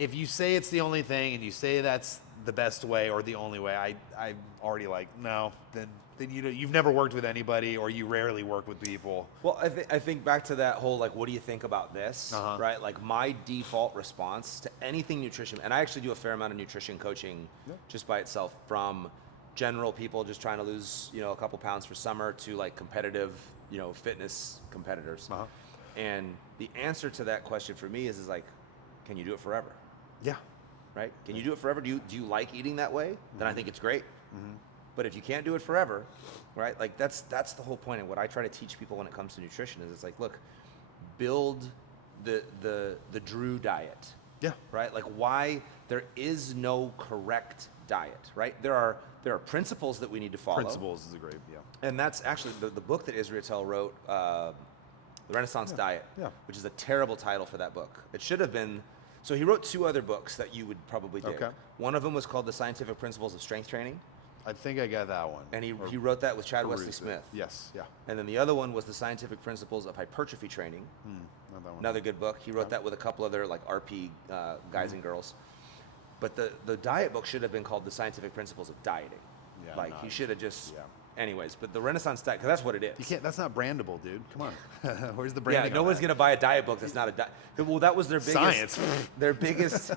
if you say it's the only thing and you say that's the best way or the only way, I'm already like, no, then you've never worked with anybody, or you rarely work with people. Well, I think back to that whole, like, what do you think about this, right? Like, my default response to anything nutrition, and I actually do a fair amount of nutrition coaching just by itself, from general people just trying to lose, a couple pounds for summer, to like competitive, fitness competitors. And the answer to that question for me is like, can you do it forever? Yeah. Right? Can you do it forever? Do you like eating that way? Then I think it's great. But if you can't do it forever, right? Like that's the whole point of what I try to teach people when it comes to nutrition is it's like, look, build the Drew diet. Yeah. Right? Like, why there is no correct diet, right? There are principles that we need to follow. Principles is a great, And that's actually the book that Israel wrote, The Renaissance Diet, which is a terrible title for that book. It should have been. So he wrote 2 other books that you would probably dig. Okay. One of them was called The Scientific Principles of Strength Training. I think I got that one. And he wrote that with Chad Wesley Smith. Yes, yeah. And then the other one was The Scientific Principles of Hypertrophy Training. Not that one. Another good book. He wrote that with a couple other like RP guys and girls. But the diet book should have been called The Scientific Principles of Dieting. Yeah, he should have just. Yeah. Anyways, but the Renaissance diet, because that's what it is. You can't. That's not brandable, dude. Come on. Where's the branding? Yeah, no one's gonna buy a diet book that's not a diet. Well, that was their biggest. Science. Their biggest.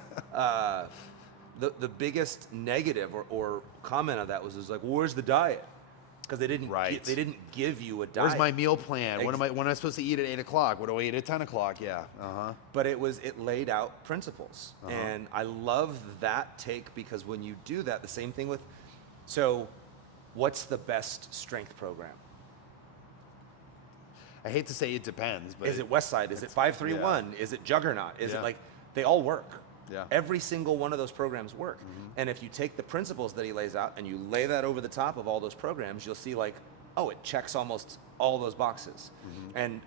The biggest negative or comment of that was like, well, where's the diet? Because they didn't. They didn't give you a diet. Where's my meal plan? When am I supposed to eat at 8 o'clock? What do I eat at 10 o'clock? Yeah. But it laid out principles, and I love that take, because when you do that, the same thing with. So, what's the best strength program? I hate to say it depends, but is it Westside? Is it 531? Is it Juggernaut? Is it like, they all work? Yeah. Every single one of those programs work. And if you take the principles that he lays out and you lay that over the top of all those programs, you'll see like, oh, it checks almost all those boxes. And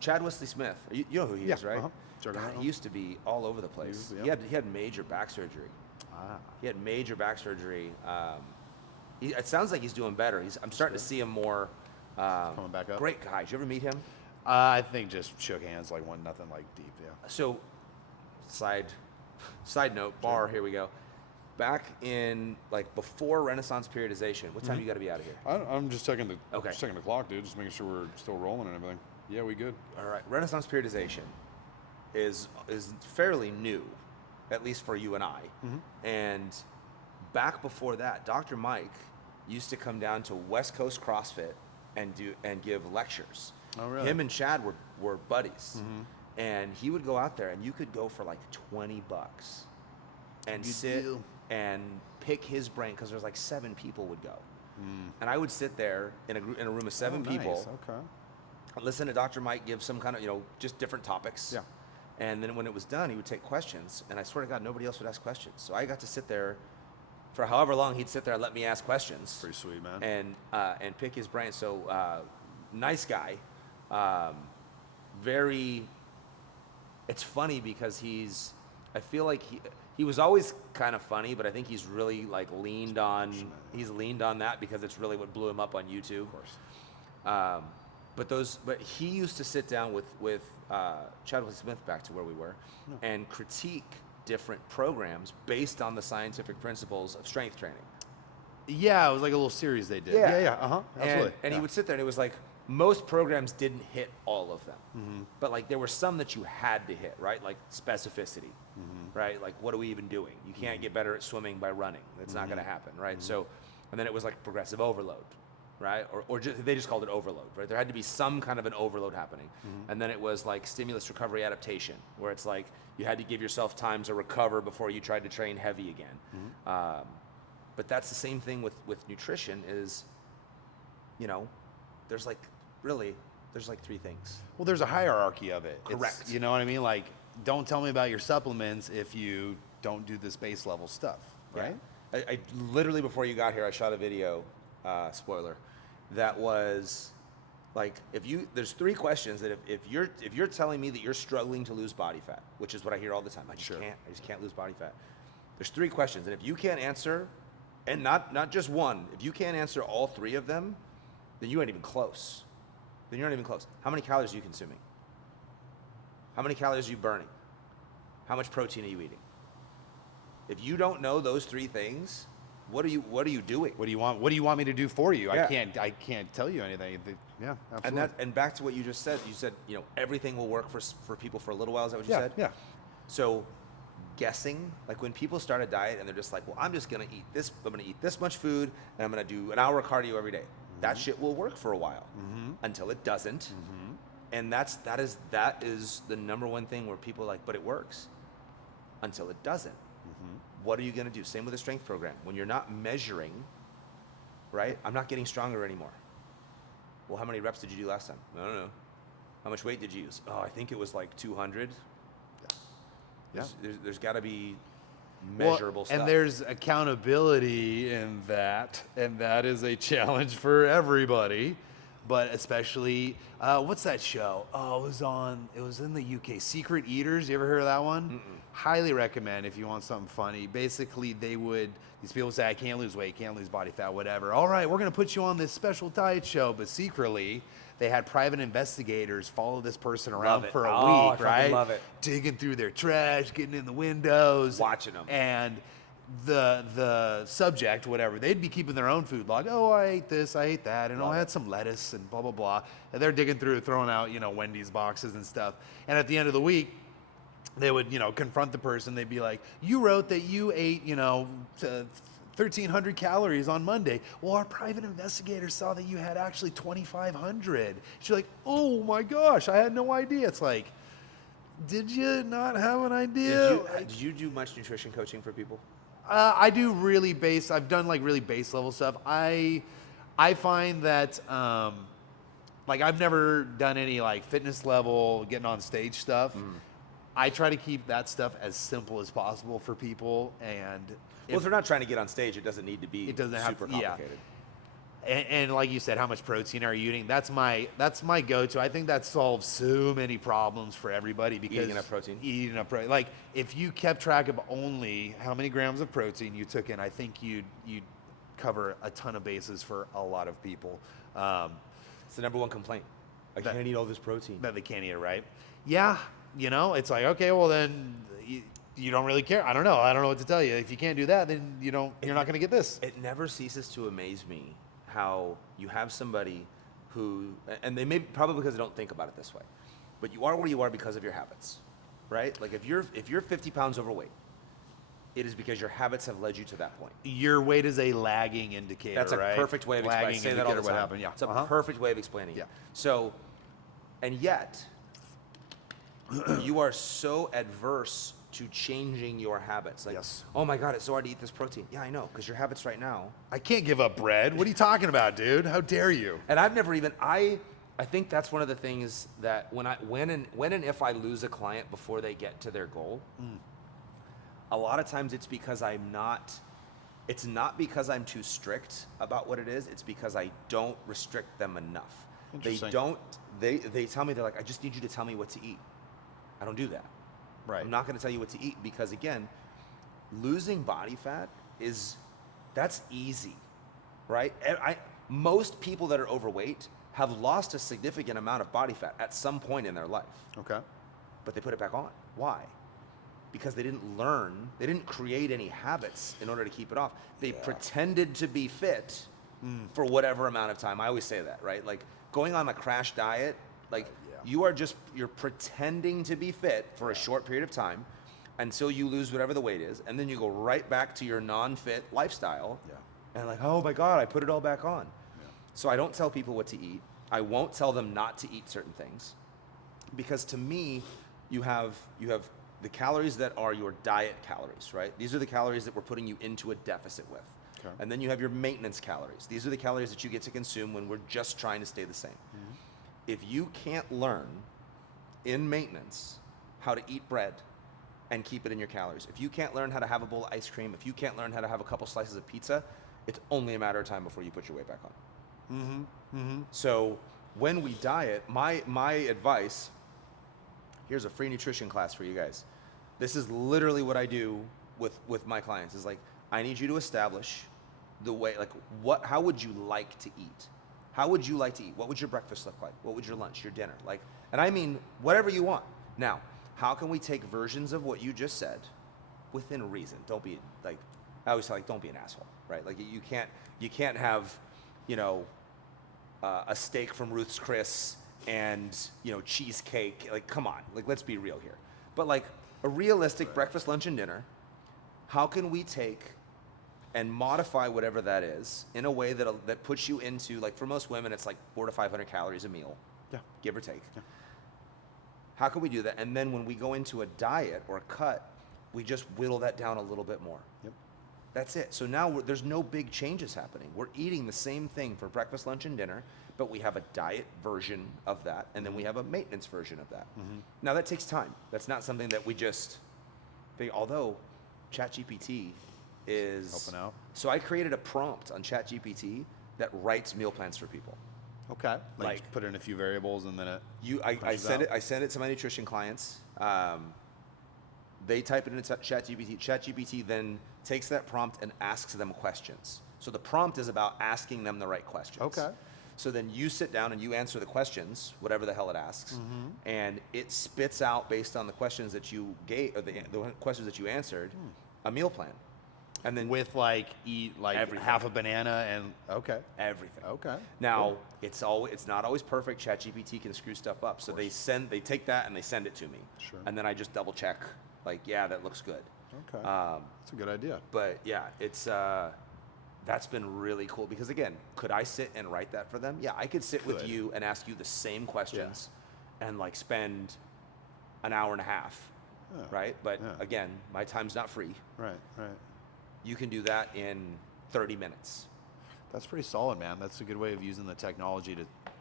Chad Wesley Smith, you know who he is, right? God, he used to be all over the place. He had major back surgery. He had major back surgery. It sounds like he's doing better. I'm starting to see him more. Coming back up. Great guy. Did you ever meet him? I think just shook hands, like nothing like deep. Yeah. So, side note, bar. Here we go. Back in like before Renaissance periodization. What time you got to be out of here? I'm just checking the clock, dude. Just making sure we're still rolling and everything. Yeah, we good. All right. Renaissance periodization is fairly new, at least for you and I. And back before that, Dr. Mike used to come down to West Coast CrossFit and give lectures. Oh, really? Him and Chad were buddies. And he would go out there, and you could go for like $20 and sit and pick his brain, because there's like 7 people would go. And I would sit there in a room of 7 people. Okay. Listen to Dr. Mike give some kind of, just different topics. Yeah. And then when it was done, he would take questions, and I swear to God, nobody else would ask questions. So I got to sit there for however long he'd sit there and let me ask questions. Pretty sweet, man. And pick his brain. So nice guy, very. It's funny because I feel like he was always kind of funny, but I think he's really like leaned on that because it's really what blew him up on YouTube. Of course. But he used to sit down with Chadwick Smith, back to where we were, and critique different programs based on the scientific principles of strength training. Yeah, it was like a little series they did. Yeah. Yeah. Absolutely. And he would sit there and it was like, most programs didn't hit all of them, but like there were some that you had to hit, right? Like specificity, right? Like what are we even doing? You can't get better at swimming by running. That's not going to happen, right? So, and then it was like progressive overload, right? Or they just called it overload, right? There had to be some kind of an overload happening. And then it was like stimulus recovery adaptation, where it's like you had to give yourself time to recover before you tried to train heavy again. But that's the same thing with nutrition is, there's like three things. Well, there's a hierarchy of it. Correct. You know what I mean? Like, don't tell me about your supplements if you don't do this base level stuff, right? Yeah. I literally, before you got here, I shot a video, spoiler, that was like, there's three questions that if you're telling me that you're struggling to lose body fat, which is what I hear all the time, I just can't lose body fat. There's three questions, and if you can't answer, and not just one, if you can't answer all three of them, then you ain't even close. Then you're not even close. How many calories are you consuming? How many calories are you burning? How much protein are you eating? If you don't know those three things, what are you doing? What do you want me to do for you? Yeah. I can't tell you anything. Yeah, absolutely. And back to what you just said. You said, everything will work for people for a little while. Is that what you said? Yeah. So guessing, like when people start a diet and they're just like, well, I'm just gonna eat this. I'm gonna eat this much food, and I'm gonna do an hour of cardio every day. That shit will work for a while until it doesn't. And that is the number one thing where people are like, but it works until it doesn't. What are you going to do? Same with a strength program. When you're not measuring, right? I'm not getting stronger anymore. Well, how many reps did you do last time? I don't know. How much weight did you use? Oh, I think it was like 200. Yeah. There's got to be measurable stuff. And there's accountability in that, and that is a challenge for everybody, but especially what's that show? Oh, it was in the UK, Secret Eaters. You ever heard of that one? Highly recommend if you want something funny. Basically, these people say, I can't lose weight, can't lose body fat, whatever. All right, we're gonna put you on this special diet show, but secretly they had private investigators follow this person around for a week, right? Love it. Digging through their trash, getting in the windows, watching them. And the subject, whatever, they'd be keeping their own food log. Oh, I ate this, I ate that, and I had some lettuce and blah, blah, blah. And they're digging through, throwing out, Wendy's boxes and stuff. And at the end of the week, they would, confront the person. They'd be like, you wrote that you ate, 1,300 calories on Monday. Well, our private investigator saw that you had actually 2,500. She's like, oh my gosh, I had no idea. It's like, did you not have an idea? Did you do much nutrition coaching for people? I do I've done like really base level stuff. I find that, like I've never done any like fitness level, getting on stage stuff. I try to keep that stuff as simple as possible for people. And if they're not trying to get on stage, it doesn't need to be super complicated. And like you said, how much protein are you eating? That's my go-to. I think that solves so many problems for everybody because eating enough protein. Like if you kept track of only how many grams of protein you took in, I think you'd cover a ton of bases for a lot of people. It's the number one complaint. I can't eat all this protein. That they can't eat it, right? Yeah, it's like, okay, well then you don't really care. I don't know what to tell you. If you can't do that, then you're not going to get this. It never ceases to amaze me how you have somebody who, and they may probably because they don't think about it this way, but you are where you are because of your habits, right? Like if you're 50 pounds overweight, it is because your habits have led you to that point. Your weight is a lagging indicator. That's a right? perfect way of explaining. I say that all the time. What happened? Yeah. It's a perfect way of explaining it. So, and yet, you are so adverse to changing your habits. Like, yes. Oh my God, it's so hard to eat this protein. Yeah, I know, because your habits right now. I can't give up bread. What are you talking about, dude? How dare you? And I've never even, I think that's one of the things that when and if I lose a client before they get to their goal, a lot of times it's because it's not because I'm too strict about what it is, it's because I don't restrict them enough. They tell me, they're like, I just need you to tell me what to eat. I don't do that. Right. I'm not going to tell you what to eat because, again, losing body fat that's easy, right? Most people that are overweight have lost a significant amount of body fat at some point in their life. Okay. But they put it back on. Why? Because they didn't create any habits in order to keep it off. They pretended to be fit for whatever amount of time. I always say that, right? Like going on a crash diet, like you're pretending to be fit for a short period of time until you lose whatever the weight is, and then you go right back to your non-fit lifestyle. Yeah. And like, oh my God, I put it all back on. Yeah. So I don't tell people what to eat. I won't tell them not to eat certain things. Because to me, you have the calories that are your diet calories, right? These are the calories that we're putting you into a deficit with. Okay. And then you have your maintenance calories. These are the calories that you get to consume when we're just trying to stay the same. Mm-hmm. If you can't learn in maintenance how to eat bread and keep it in your calories, if you can't learn how to have a bowl of ice cream, if you can't learn how to have a couple slices of pizza, it's only a matter of time before you put your weight back on. Mm-hmm. Mm-hmm. So when we diet, my advice, here's a free nutrition class for you guys. This is literally what I do with my clients, is like, I need you to establish the way, like, how would you like to eat? How would you like to eat? What would your breakfast look like? What would your lunch, your dinner? Like, and I mean, whatever you want. Now, how can we take versions of what you just said within reason? Don't be like, I always say, like, don't be an asshole, right? Like, you can't have, a steak from Ruth's Chris and, cheesecake. Like, come on, like, let's be real here. But like a realistic breakfast, lunch, and dinner, how can we take and modify whatever that is in a way that puts you into, like, for most women, it's like 400 to 500 calories a meal, give or take. Yeah. How can we do that? And then when we go into a diet or a cut, we just whittle that down a little bit more. Yep. That's it. So now there's no big changes happening. We're eating the same thing for breakfast, lunch, and dinner, but we have a diet version of that, and then we have a maintenance version of that. Mm-hmm. Now that takes time. That's not something that we just think, although ChatGPT is helping out. So I created a prompt on ChatGPT that writes meal plans for people. Okay. Like put in a few variables and then I send it to my nutrition clients. They type it into ChatGPT. ChatGPT then takes that prompt and asks them questions. So the prompt is about asking them the right questions. Okay. So then you sit down and you answer the questions, whatever the hell it asks, mm-hmm. and it spits out, based on the questions that you gave, or the questions that you answered, a meal plan. And then with eat everything. Half a banana and everything. Okay. Now it's not always perfect. ChatGPT can screw stuff up. So they take that and they send it to me. Sure. And then I just double check, that looks good. Okay. That's a good idea. But yeah, it's that's been really cool, because again, could I sit and write that for them? Yeah, I could sit with you and ask you the same questions and spend an hour and a half, right? But again, my time's not free. Right. You can do that in 30 minutes. That's pretty solid, man. That's a good way of using the technology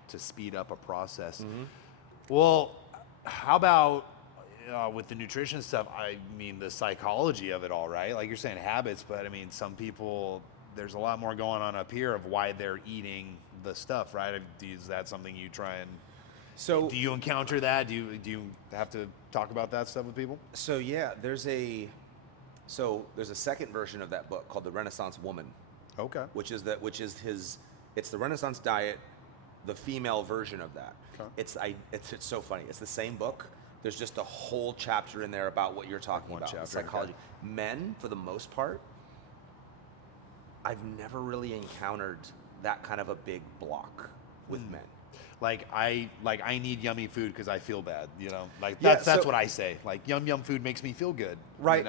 to speed up a process. Mm-hmm. Well, how about with the nutrition stuff? I mean, the psychology of it all, right? Like you're saying habits, but I mean, some people, there's a lot more going on up here of why they're eating the stuff, right? Is that something you try and... So do you encounter that? Do you have to talk about that stuff with people? So yeah, there's a second version of that book called The Renaissance Woman. Okay. It's the Renaissance diet, the female version of that. Okay. It's so funny. It's the same book. There's just a whole chapter in there about what you're talking about, chapter, psychology. Okay. Men, for the most part, I've never really encountered that kind of a big block with men. Like I need yummy food because I feel bad, that's what I say. Like yum food makes me feel good. Right.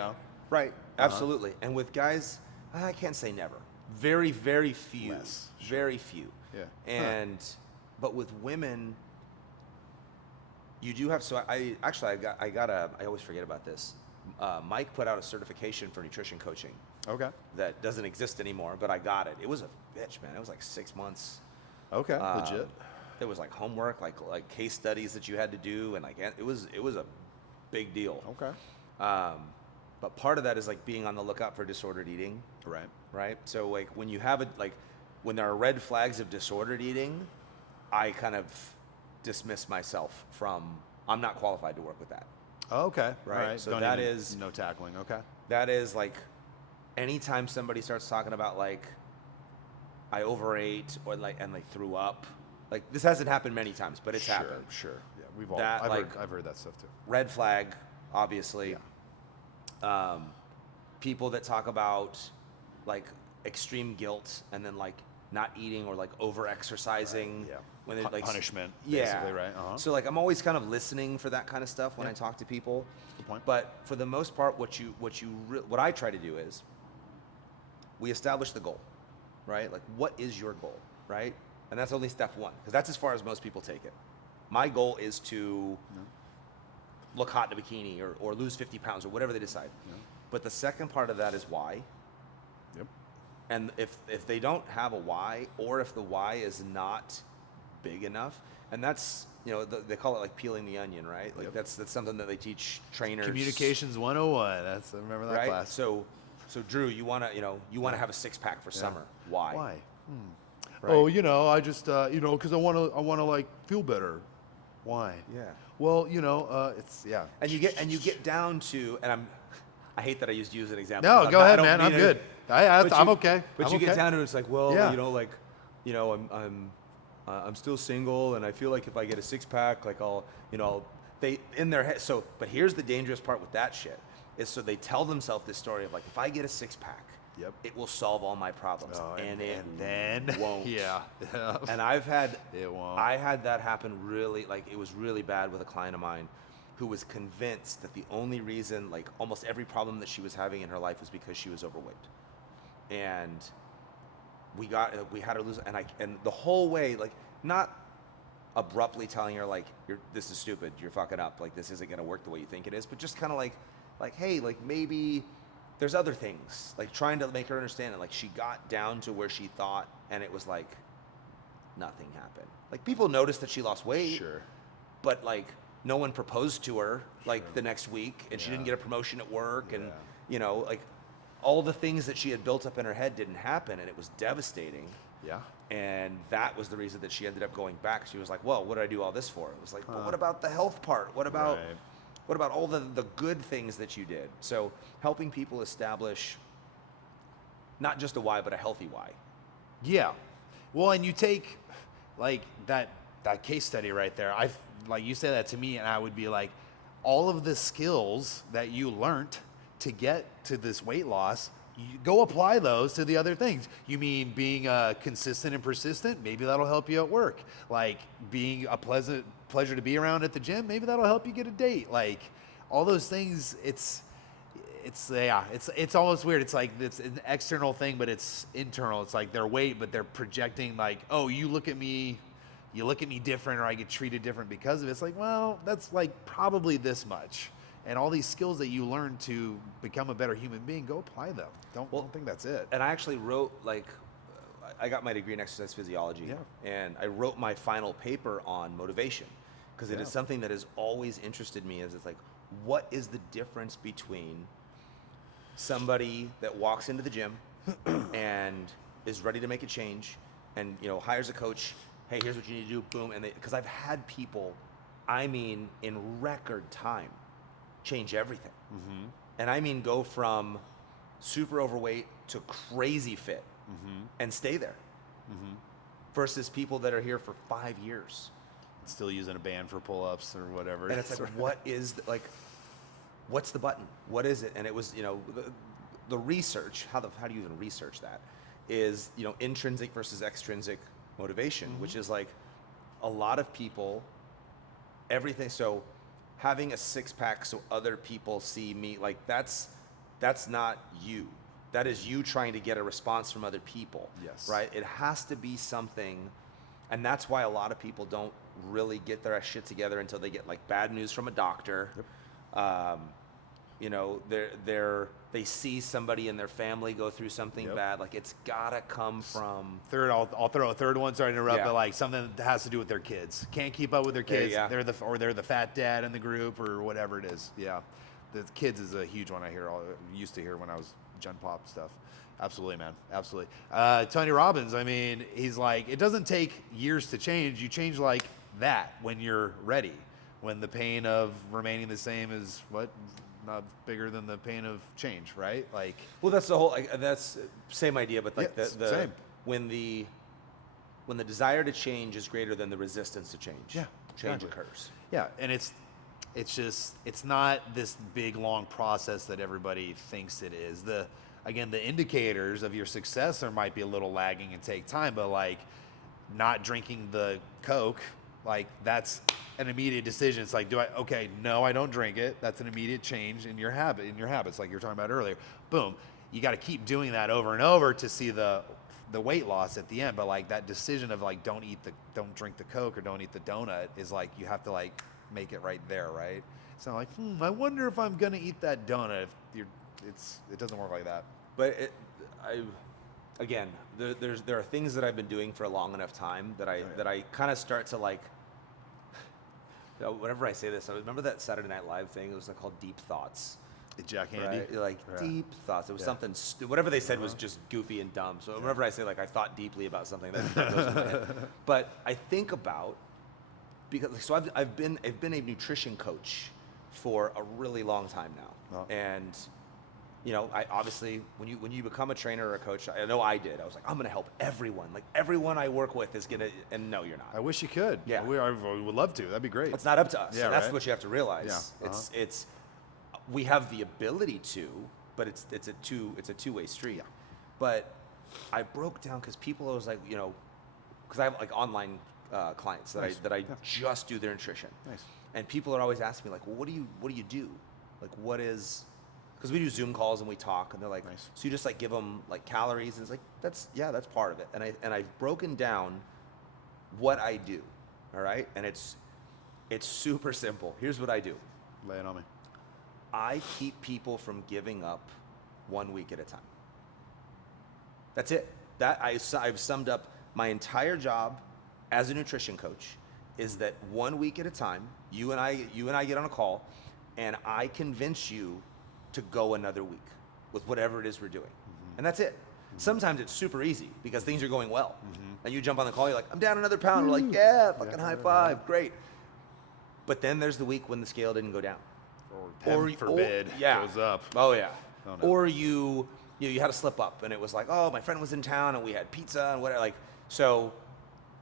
Right. Absolutely. And with guys, I can't say never. Very, very few. Less. Very few. Yeah. But with women, you do have, I always forget about this. Mike put out a certification for nutrition coaching. Okay. That doesn't exist anymore, but I got it. It was a bitch, man. It was like 6 months. Okay. Legit. There was like homework, like case studies that you had to do, and like it was a big deal. Okay. But part of that is like being on the lookout for disordered eating. Right. Right. So like when you have when there are red flags of disordered eating, I kind of dismiss myself from, I'm not qualified to work with that. Oh, okay. Right. All right. So Don't that even- is no tackling. Okay. that is like anytime somebody starts talking about like I overate or like and like threw up, like this hasn't happened many times, but it's happened. Sure. Yeah, we've all. That, I've heard that stuff too. Red flag, obviously. Yeah. People that talk about like extreme guilt and then like not eating or like over exercising. Right, yeah. When they like punishment. Yeah. Basically, right. Uh-huh. So like I'm always kind of listening for that kind of stuff when Yeah. I talk to people. Good point. But for the most part, what I try to do is we establish the goal, right? Like what is your goal, right? And that's only step one, because that's as far as most people take it. My goal is to look hot in a bikini or lose 50 pounds or whatever they decide. Yeah. But the second part of that is why. Yep. And if they don't have a why, or if the why is not big enough, and that's, they call it like peeling the onion, right? Like Yep. that's something that they teach trainers. Communications 101. I remember that Right? class. So Drew, you want to have a six pack for summer. Why? Why? Right? Oh, I just because I want to like feel better. Why? Yeah. Well, it's And you get down to, and I hate that I used you as an example. No, 'cause go I ahead, don't man. mean I'm it- good. but I'm you- okay. But I'm you okay. get down to it's like, well, Yeah. I'm still single, and I feel like if I get a six pack, like they in their head. So, but here's the dangerous part with that shit is so they tell themselves this story of like, if I get a six pack, Yep. it will solve all my problems, Oh, and then won't. Yeah. And I had that happen really, like it was really bad with a client of mine who was convinced that the only reason, like almost every problem that she was having in her life was because she was overweight. And we had her lose, and the whole way, like not abruptly telling her like, this is stupid, you're fucking up, like this isn't gonna work the way you think it is, but just kind of like, hey, like maybe there's other things, like trying to make her understand it. Like she got down to where she thought, and it was like nothing happened. Like people noticed that she lost weight, Sure. but like no one proposed to her like Sure. the next week, and she Yeah. didn't get a promotion at work, and Yeah. like all the things that she had built up in her head didn't happen, and it was devastating. Yeah. And that was the reason that she ended up going back. She was like, well, what did I do all this for? It was like, but Huh. what about the health part? What about Right. what about all the good things that you did? So helping people establish not just a why, but a healthy why. Yeah. Well, and you take like that case study right there. Like you say that to me, and I would be like, all of the skills that you learned to get to this weight loss, you go apply those to the other things. You mean being consistent and persistent? Maybe that'll help you at work. Like being a pleasure to be around at the gym? Maybe that'll help you get a date. Like all those things. It's almost weird. It's like it's an external thing, but it's internal. It's like their weight, but they're projecting like, oh, you look at me different, or I get treated different because of it. It's like, well, that's like probably this much. And all these skills that you learn to become a better human being, go apply them. Don't think that's it. And I actually wrote I got my degree in exercise physiology, Yeah. and I wrote my final paper on motivation, because it is something that has always interested me. Is it's like, what is the difference between somebody that walks into the gym and is ready to make a change, and hires a coach? Hey, here's what you need to do. Boom, and because I've had people, I mean, in record time, change everything. Mm-hmm. And I mean go from super overweight to crazy fit and stay there, versus people that are here for 5 years. Still using a band for pull-ups or whatever. And it's like, what's the button? What is it? And it was, the research, how do you even research that, is, intrinsic versus extrinsic motivation, which is like a lot of people, everything. So having a six pack so other people see me, like that's not you. That is you trying to get a response from other people. Yes. Right? It has to be something, and that's why a lot of people don't really get their shit together until they get like bad news from a doctor. Yep. You know, they see somebody in their family go through something bad. Like, it's gotta come from. Third, I'll throw a third one. Sorry to interrupt, Yeah. but like something that has to do with their kids. Can't keep up with their kids. Yeah. They're the fat dad in the group or whatever it is. Yeah, the kids is a huge one. I used to hear when I was Gen Pop stuff. Absolutely, man. Absolutely. Tony Robbins. I mean, he's like, it doesn't take years to change. You change like that when you're ready. When the pain of remaining the same is not bigger than the pain of change, right? Like, Well, that's the whole. That's same idea, but like Yeah, the same. when the desire to change is greater than the resistance to change. Yeah, change exactly. occurs. yeah, and it's not this big long process that everybody thinks it is. The indicators of your success might be a little lagging and take time, but like not drinking the Coke, like that's an immediate decision. It's like, no, I don't drink it. That's an immediate change in your habits, like you were talking about earlier. Boom. You got to keep doing that over and over to see the weight loss at the end. But like that decision of like, don't drink the Coke or don't eat the donut is like, you have to like make it right there, right? It's not like, I wonder if I'm gonna eat that donut. It doesn't work like that. But there are things that I've been doing for a long enough time that I kind of start to like. Whenever I say this, I remember that Saturday Night Live thing. It was like called Deep Thoughts. Jack Handy. Right? Like Yeah. deep thoughts. It was something. Whatever they said was just goofy and dumb. So whenever I say like I thought deeply about something, that goes in my head. But I think about I've been a nutrition coach for a really long time now, and you know, I obviously when you become a trainer or a coach, I know I did. I was like, I'm gonna help everyone. Like everyone I work with is gonna. And no, you're not. I wish you could. Yeah. I would love to. That'd be great. It's not up to us. Yeah, And that's right. what you have to realize. Yeah, It's we have the ability to, but it's a two-way street. Yeah. But I broke down because people always like, you know, because I have like online clients that Nice. I just do their nutrition. Nice. And people are always asking me like, well, what do you do? Like, what is? Because we do Zoom calls and we talk, and they're like, Nice. so you just like give them like calories, and it's like that's part of it. And I've broken down what I do, all right, and it's super simple. Here's what I do. Lay it on me. I keep people from giving up 1 week at a time. That's it. I've summed up my entire job as a nutrition coach is that 1 week at a time, you and I get on a call, and I convince you to go another week with whatever it is we're doing. And that's it. Sometimes it's super easy because things are going well. And you jump on the call, you're like, I'm down another pound. We're like, yeah, fucking high five, great. But then there's the week when the scale didn't go down. Or heaven forbid, goes up. Oh yeah. Oh, no. Or you had a slip up, and it was like, oh, my friend was in town, and we had pizza and whatever. Like, so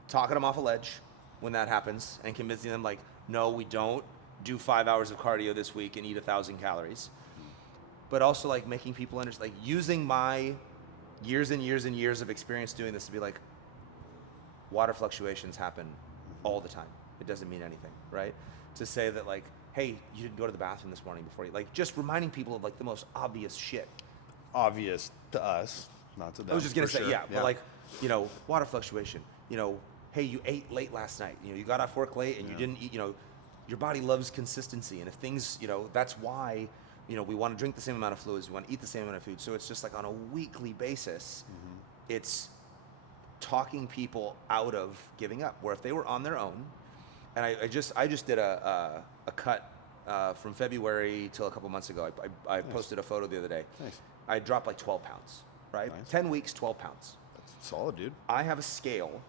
talking them off a ledge when that happens, and convincing them like, no, we don't do 5 hours of cardio this week and eat 1,000 calories. But also like making people understand, like using my years and years and years of experience doing this to be like, water fluctuations happen all the time. It doesn't mean anything, right? To say that like, hey, you didn't go to the bathroom this morning before you, like just reminding people of like the most obvious shit. Obvious to us, not to them. I was just gonna for say, sure. yeah, but like, you know, water fluctuation, you know, hey, you ate late last night, you know, you got off work late and you didn't eat, you know, your body loves consistency. And if things, you know, that's why, you know, we want to drink the same amount of fluids, we want to eat the same amount of food. So it's just like on a weekly basis, it's talking people out of giving up. Where if they were on their own, and I just did a cut from February till a couple months ago. I posted a photo the other day. Nice. I dropped like 12 pounds, right? Nice. 10 weeks, 12 pounds. That's solid, dude. I have a scale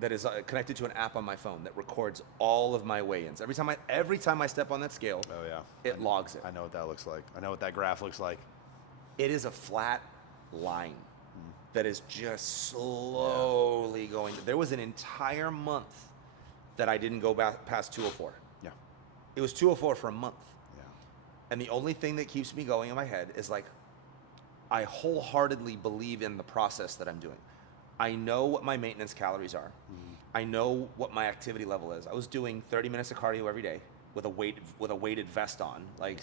that is connected to an app on my phone that records all of my weigh-ins. Every time I step on that scale, Oh yeah. it logs it. I know what that looks like. I know what that graph looks like. It is a flat line that is just slowly going. There was an entire month that I didn't go back past 204. Yeah. It was 204 for a month. Yeah. And the only thing that keeps me going in my head is like, I wholeheartedly believe in the process that I'm doing. I know what my maintenance calories are. I know what my activity level is. I was doing 30 minutes of cardio every day with a weighted vest on. Like,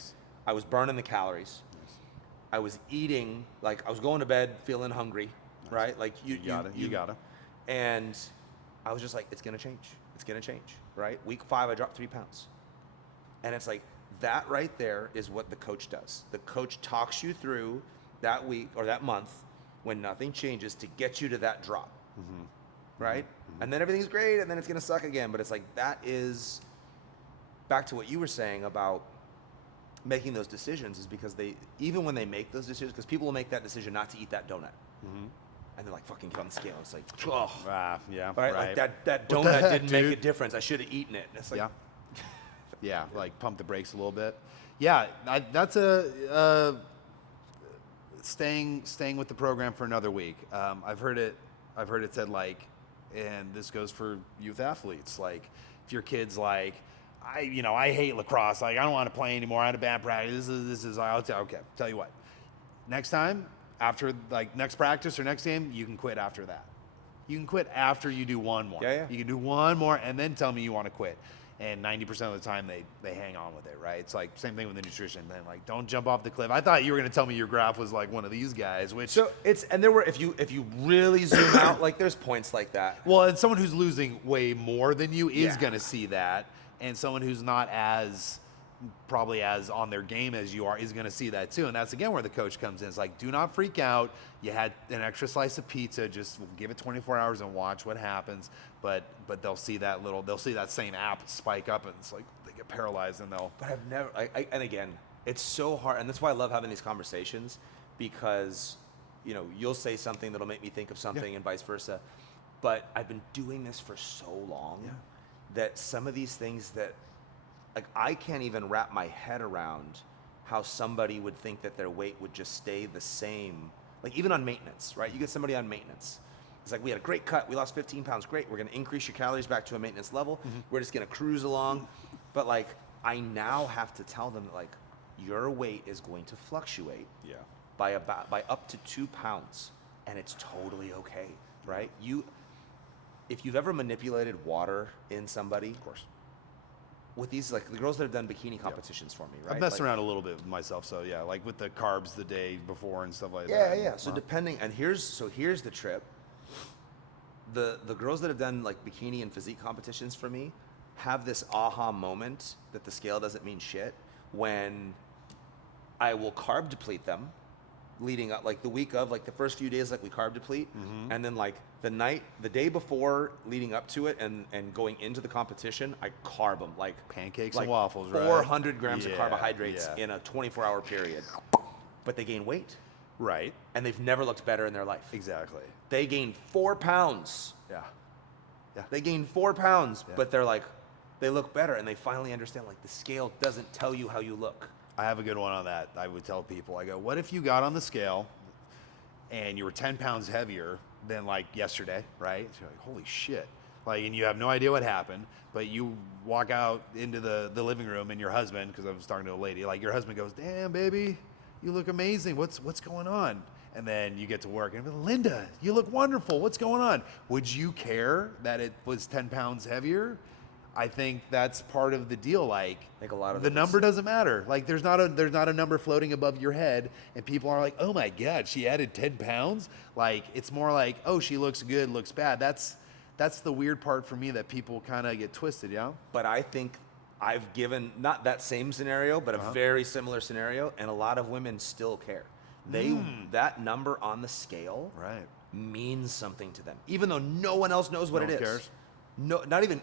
I was burning the calories. I was eating, like I was going to bed feeling hungry, right? Like you gotta. And I was just like, it's gonna change. It's gonna change, right? Week 5, I dropped 3 pounds. And it's like, That right there is what the coach does. The coach talks you through that week or that month when nothing changes to get you to that drop, right? And then everything's great, and then it's going to suck again. But it's like, that is back to what you were saying about making those decisions, is because even when they make those decisions, because people will make that decision not to eat that donut. And they're like, fucking get on the scale. It's like, oh. Yeah, Right? right. Like that What the donut heck, didn't make a dude? difference. I should have eaten it. And it's like, Yeah, like pump the brakes a little bit. Yeah, that's staying with the program for another week. I've heard it said, like, and this goes for youth athletes, like, if your kid's like, I hate lacrosse, like, I don't want to play anymore, I had a bad practice, this is I'll tell you what, next time, after, like, next practice or next game, you can quit after that. You can quit after you do one more. Yeah. You can do one more and then tell me you want to quit. And 90% of the time they hang on with it, right? It's like same thing with the nutrition. Then, like, don't jump off the cliff. I thought you were gonna tell me your graph was like one of these guys, which, so there were, if you really zoom out, like, there's points like that. well, and someone who's losing way more than you is Yeah. gonna see that, and someone who's not probably as on their game as you are is gonna see that too. And that's again where the coach comes in. It's like, do not freak out. You had an extra slice of pizza, just give it 24 hours and watch what happens. But they'll see that same app spike up, and it's like they get paralyzed, and they'll. But I've never, and again, it's so hard, and that's why I love having these conversations, because, you'll say something that'll make me think of something, and vice versa. But I've been doing this for so long that some of these things that, like, I can't even wrap my head around how somebody would think that their weight would just stay the same. Like, even on maintenance, right? You get somebody on maintenance. It's like, we had a great cut. We lost 15 pounds. Great. We're going to increase your calories back to a maintenance level. We're just going to cruise along. But, like, I now have to tell them that, like, your weight is going to fluctuate by up to 2 pounds, and it's totally okay, right? If you've ever manipulated water in somebody, Of course. with these, like, the girls that have done bikini competitions for me, right? I've messed Like, around a little bit with myself, so yeah, like with the carbs the day before and stuff like that. Yeah. So here's the trip. The girls that have done, like, bikini and physique competitions for me have this aha moment that the scale doesn't mean shit, when I will carb deplete them leading up, like the week of, like the first few days, like we carb deplete, and then like the day before leading up to it and going into the competition, I carb them like Pancakes like and waffles, right? 400 grams of Yeah, carbohydrates yeah. in a 24-hour period. But they gain weight, Right. and they've never looked better in their life. Exactly. They gain 4 pounds. Yeah. They gain 4 pounds, Yeah. but they're like, they look better, and they finally understand, like, the scale doesn't tell you how you look. I have a good one on that. I would tell people, I go, what if you got on the scale and you were 10 pounds heavier than, like, yesterday, right? So you're like, holy shit. Like, and you have no idea what happened, but you walk out into the living room, and your husband, because I was talking to a lady, like, your husband goes, damn, baby, you look amazing. What's going on? And then you get to work and, Linda, you look wonderful. What's going on? Would you care that it was 10 pounds heavier? I think that's part of the deal. Like, I think a lot of the it is- number doesn't matter. Like, there's not a number floating above your head, and people are like, oh my God, she added 10 pounds. Like, it's more like, oh, she looks good, looks bad. That's the weird part for me, that people kind of get twisted, yeah? But I think I've given, not that same scenario, but a very similar scenario, and a lot of women still care. That number on the scale Right. means something to them, even though no one else knows what No it one is. cares? No, not even,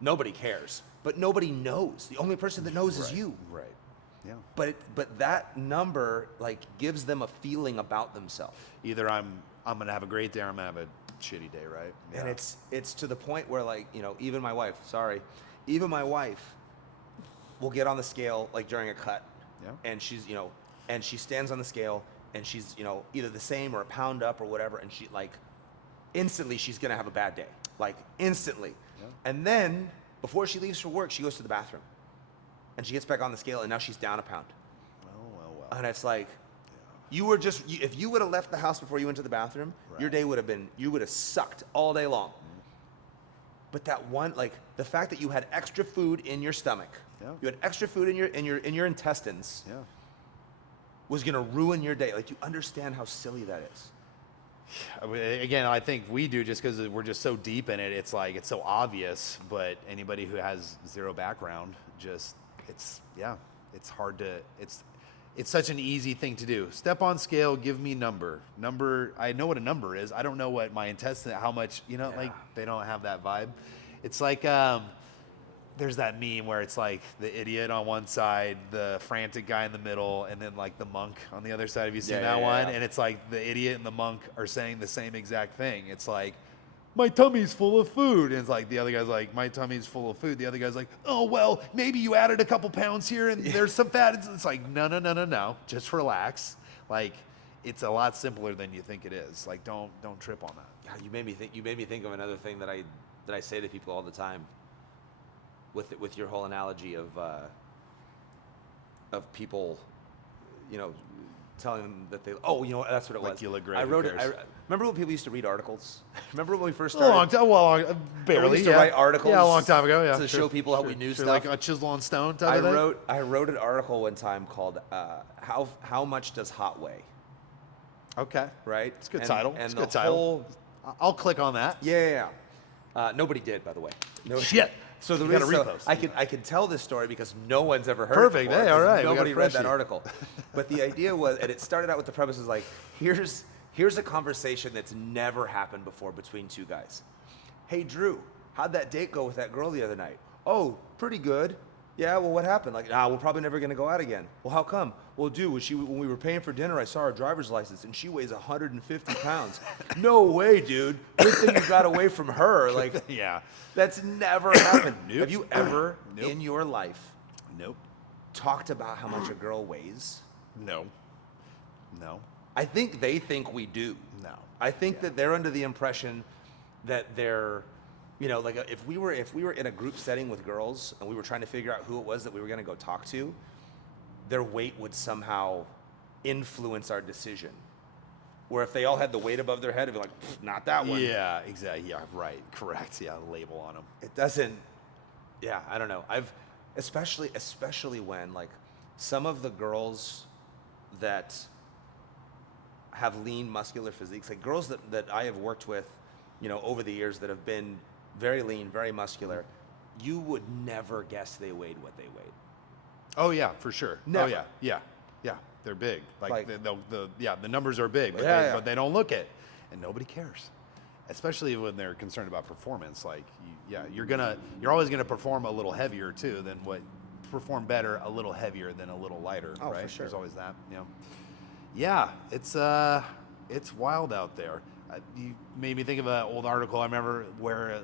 nobody cares, but nobody knows. The only person that knows is you. Right. Yeah. But that number, like, gives them a feeling about themselves. Either I'm gonna have a great day, or I'm gonna have a shitty day, right? Yeah. And it's to the point where, like, even my wife will get on the scale, like, during a cut. Yeah. And she's, and she stands on the scale, and she's, either the same or a pound up or whatever, and she, like, instantly she's gonna have a bad day. Like, instantly. Yeah. And then before she leaves for work, she goes to the bathroom. And she gets back on the scale, and now she's down a pound. Well. And it's like, if you would have left the house before you went to the bathroom, your Right. day would have sucked all day long. But that one, like, the fact that you had extra food in your stomach, Yeah. you had extra food in your intestines, Yeah. was gonna ruin your day. Like, you understand how silly that is. I mean, again, I think we do, just because we're just so deep in it. It's like, it's so obvious, but anybody who has zero background, it's It's hard to, it's such an easy thing to do. Step on scale, give me number. I know what a number is. I don't know what my intestine, how much, like they don't have that vibe. It's like, there's that meme where it's like the idiot on one side, the frantic guy in the middle, and then like the monk on the other side. Have you seen that one? And it's like the idiot and the monk are saying the same exact thing. It's like, my tummy's full of food. And it's like, the other guy's like, my tummy's full of food. The other guy's like, oh, well, maybe you added a couple pounds here and there's some fat. It's like, no. Just relax. Like, it's a lot simpler than you think it is. Like, don't trip on that. God, you made me think of another thing that I say to people all the time with your whole analogy of people, telling them that that's what it was. Like you look great. I wrote it. Remember when people used to read articles? Remember when we first started? A long time. Well, barely. We used to write articles. Yeah, a long time ago. Yeah, to show people how we knew stuff. Like a chisel on stone type of thing. I wrote an article one time called "How Much Does Hot Weigh?" Okay. Right. It's a good title. And it's a good title. I'll click on that. Yeah. Nobody did, by the way. No shit. So the reason I can tell this story because no one's ever heard Perfect. it before. Hey, all right. Nobody read that article. But the idea was, and it started out with the premise is like, here's a conversation that's never happened before between two guys. Hey, Drew, how'd that date go with that girl the other night? Oh, pretty good. Yeah, well, what happened? Like, we're probably never gonna go out again. Well, how come? Well, dude, when we were paying for dinner, I saw her driver's license, and she weighs 150 pounds. No way, dude. Good thing you got away from her. Like, yeah, that's never happened. Nope. Have you ever in your life Nope. talked about how much a girl weighs? No. I think they think we do. No. I think that they're under the impression that they're, like if we were in a group setting with girls and we were trying to figure out who it was that we were going to go talk to, their weight would somehow influence our decision. Where if they all had the weight above their head, it'd be like, not that one. Yeah, exactly. Yeah, right. Correct. Yeah, label on them. It doesn't. Yeah, I don't know. I've especially when like some of the girls that have lean, muscular physiques, like girls that I have worked with, over the years that have been very lean, very muscular, you would never guess they weighed what they weighed. Oh yeah, for sure. Never. Oh yeah. They're big. Like the numbers are big, but Yeah. but they don't look it, and nobody cares. Especially when they're concerned about performance. Like you're always gonna perform a little heavier too than perform better a little heavier than a little lighter. Oh, right? for sure. There's always that. Yeah, it's wild out there. You made me think of an old article I remember where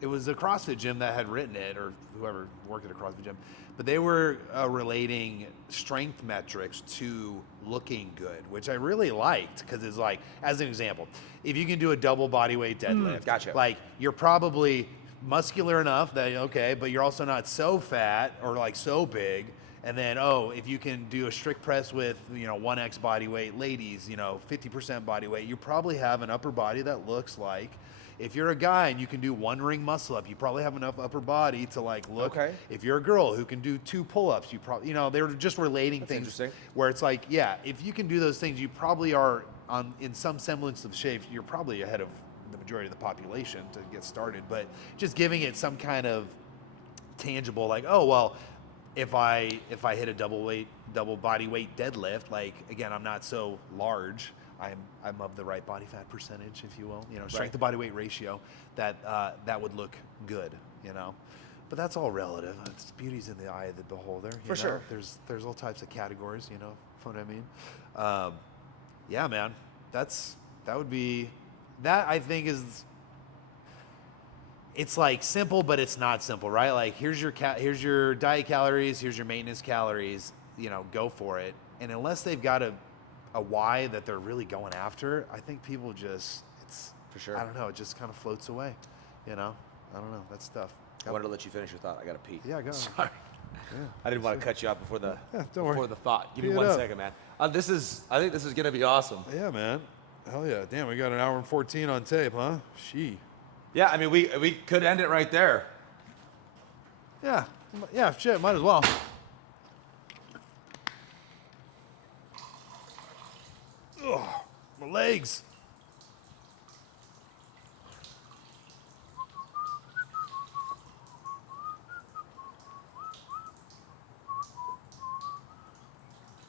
it was a CrossFit gym that had written it, or whoever worked at a CrossFit gym, but they were relating strength metrics to looking good, which I really liked because it's like, as an example, if you can do a double body weight deadlift, gotcha. like you're probably muscular enough that but you're also not so fat or like so big. And then, if you can do a strict press with, 1x body weight, ladies, 50% body weight, you probably have an upper body that looks like, if you're a guy and you can do 1 ring muscle up, you probably have enough upper body to like look. Okay. If you're a girl who can do 2 pull-ups, you probably, they were just relating That's things interesting. where it's like, if you can do those things, you probably are in some semblance of shape. You're probably ahead of the majority of the population to get started, but just giving it some kind of tangible, like, if I hit a double body weight deadlift, like again, I'm not so large. I'm of the right body fat percentage, if you will. Strength to body weight ratio. That would look good. But that's all relative. It's beauty's in the eye of the beholder. For sure. There's all types of categories. You know what I mean? Yeah, man. That would be that. I think is. It's like simple, but it's not simple, right? Like here's your diet calories, here's your maintenance calories, go for it. And unless they've got a why that they're really going after, I think people it's for sure. I don't know, it just kind of floats away, I don't know, that's tough. I wanted to let you finish your thought. I gotta pee. Yeah, go. Sorry. Yeah. I didn't want to cut you off before don't worry. the thought. Give Pee me it 1 up. second, man. I think this is gonna be awesome. Yeah, man. Hell yeah. Damn, we got an hour and 14 on tape, huh? Yeah, I mean, we could end it right there. Yeah, shit, might as well. Ugh, my legs.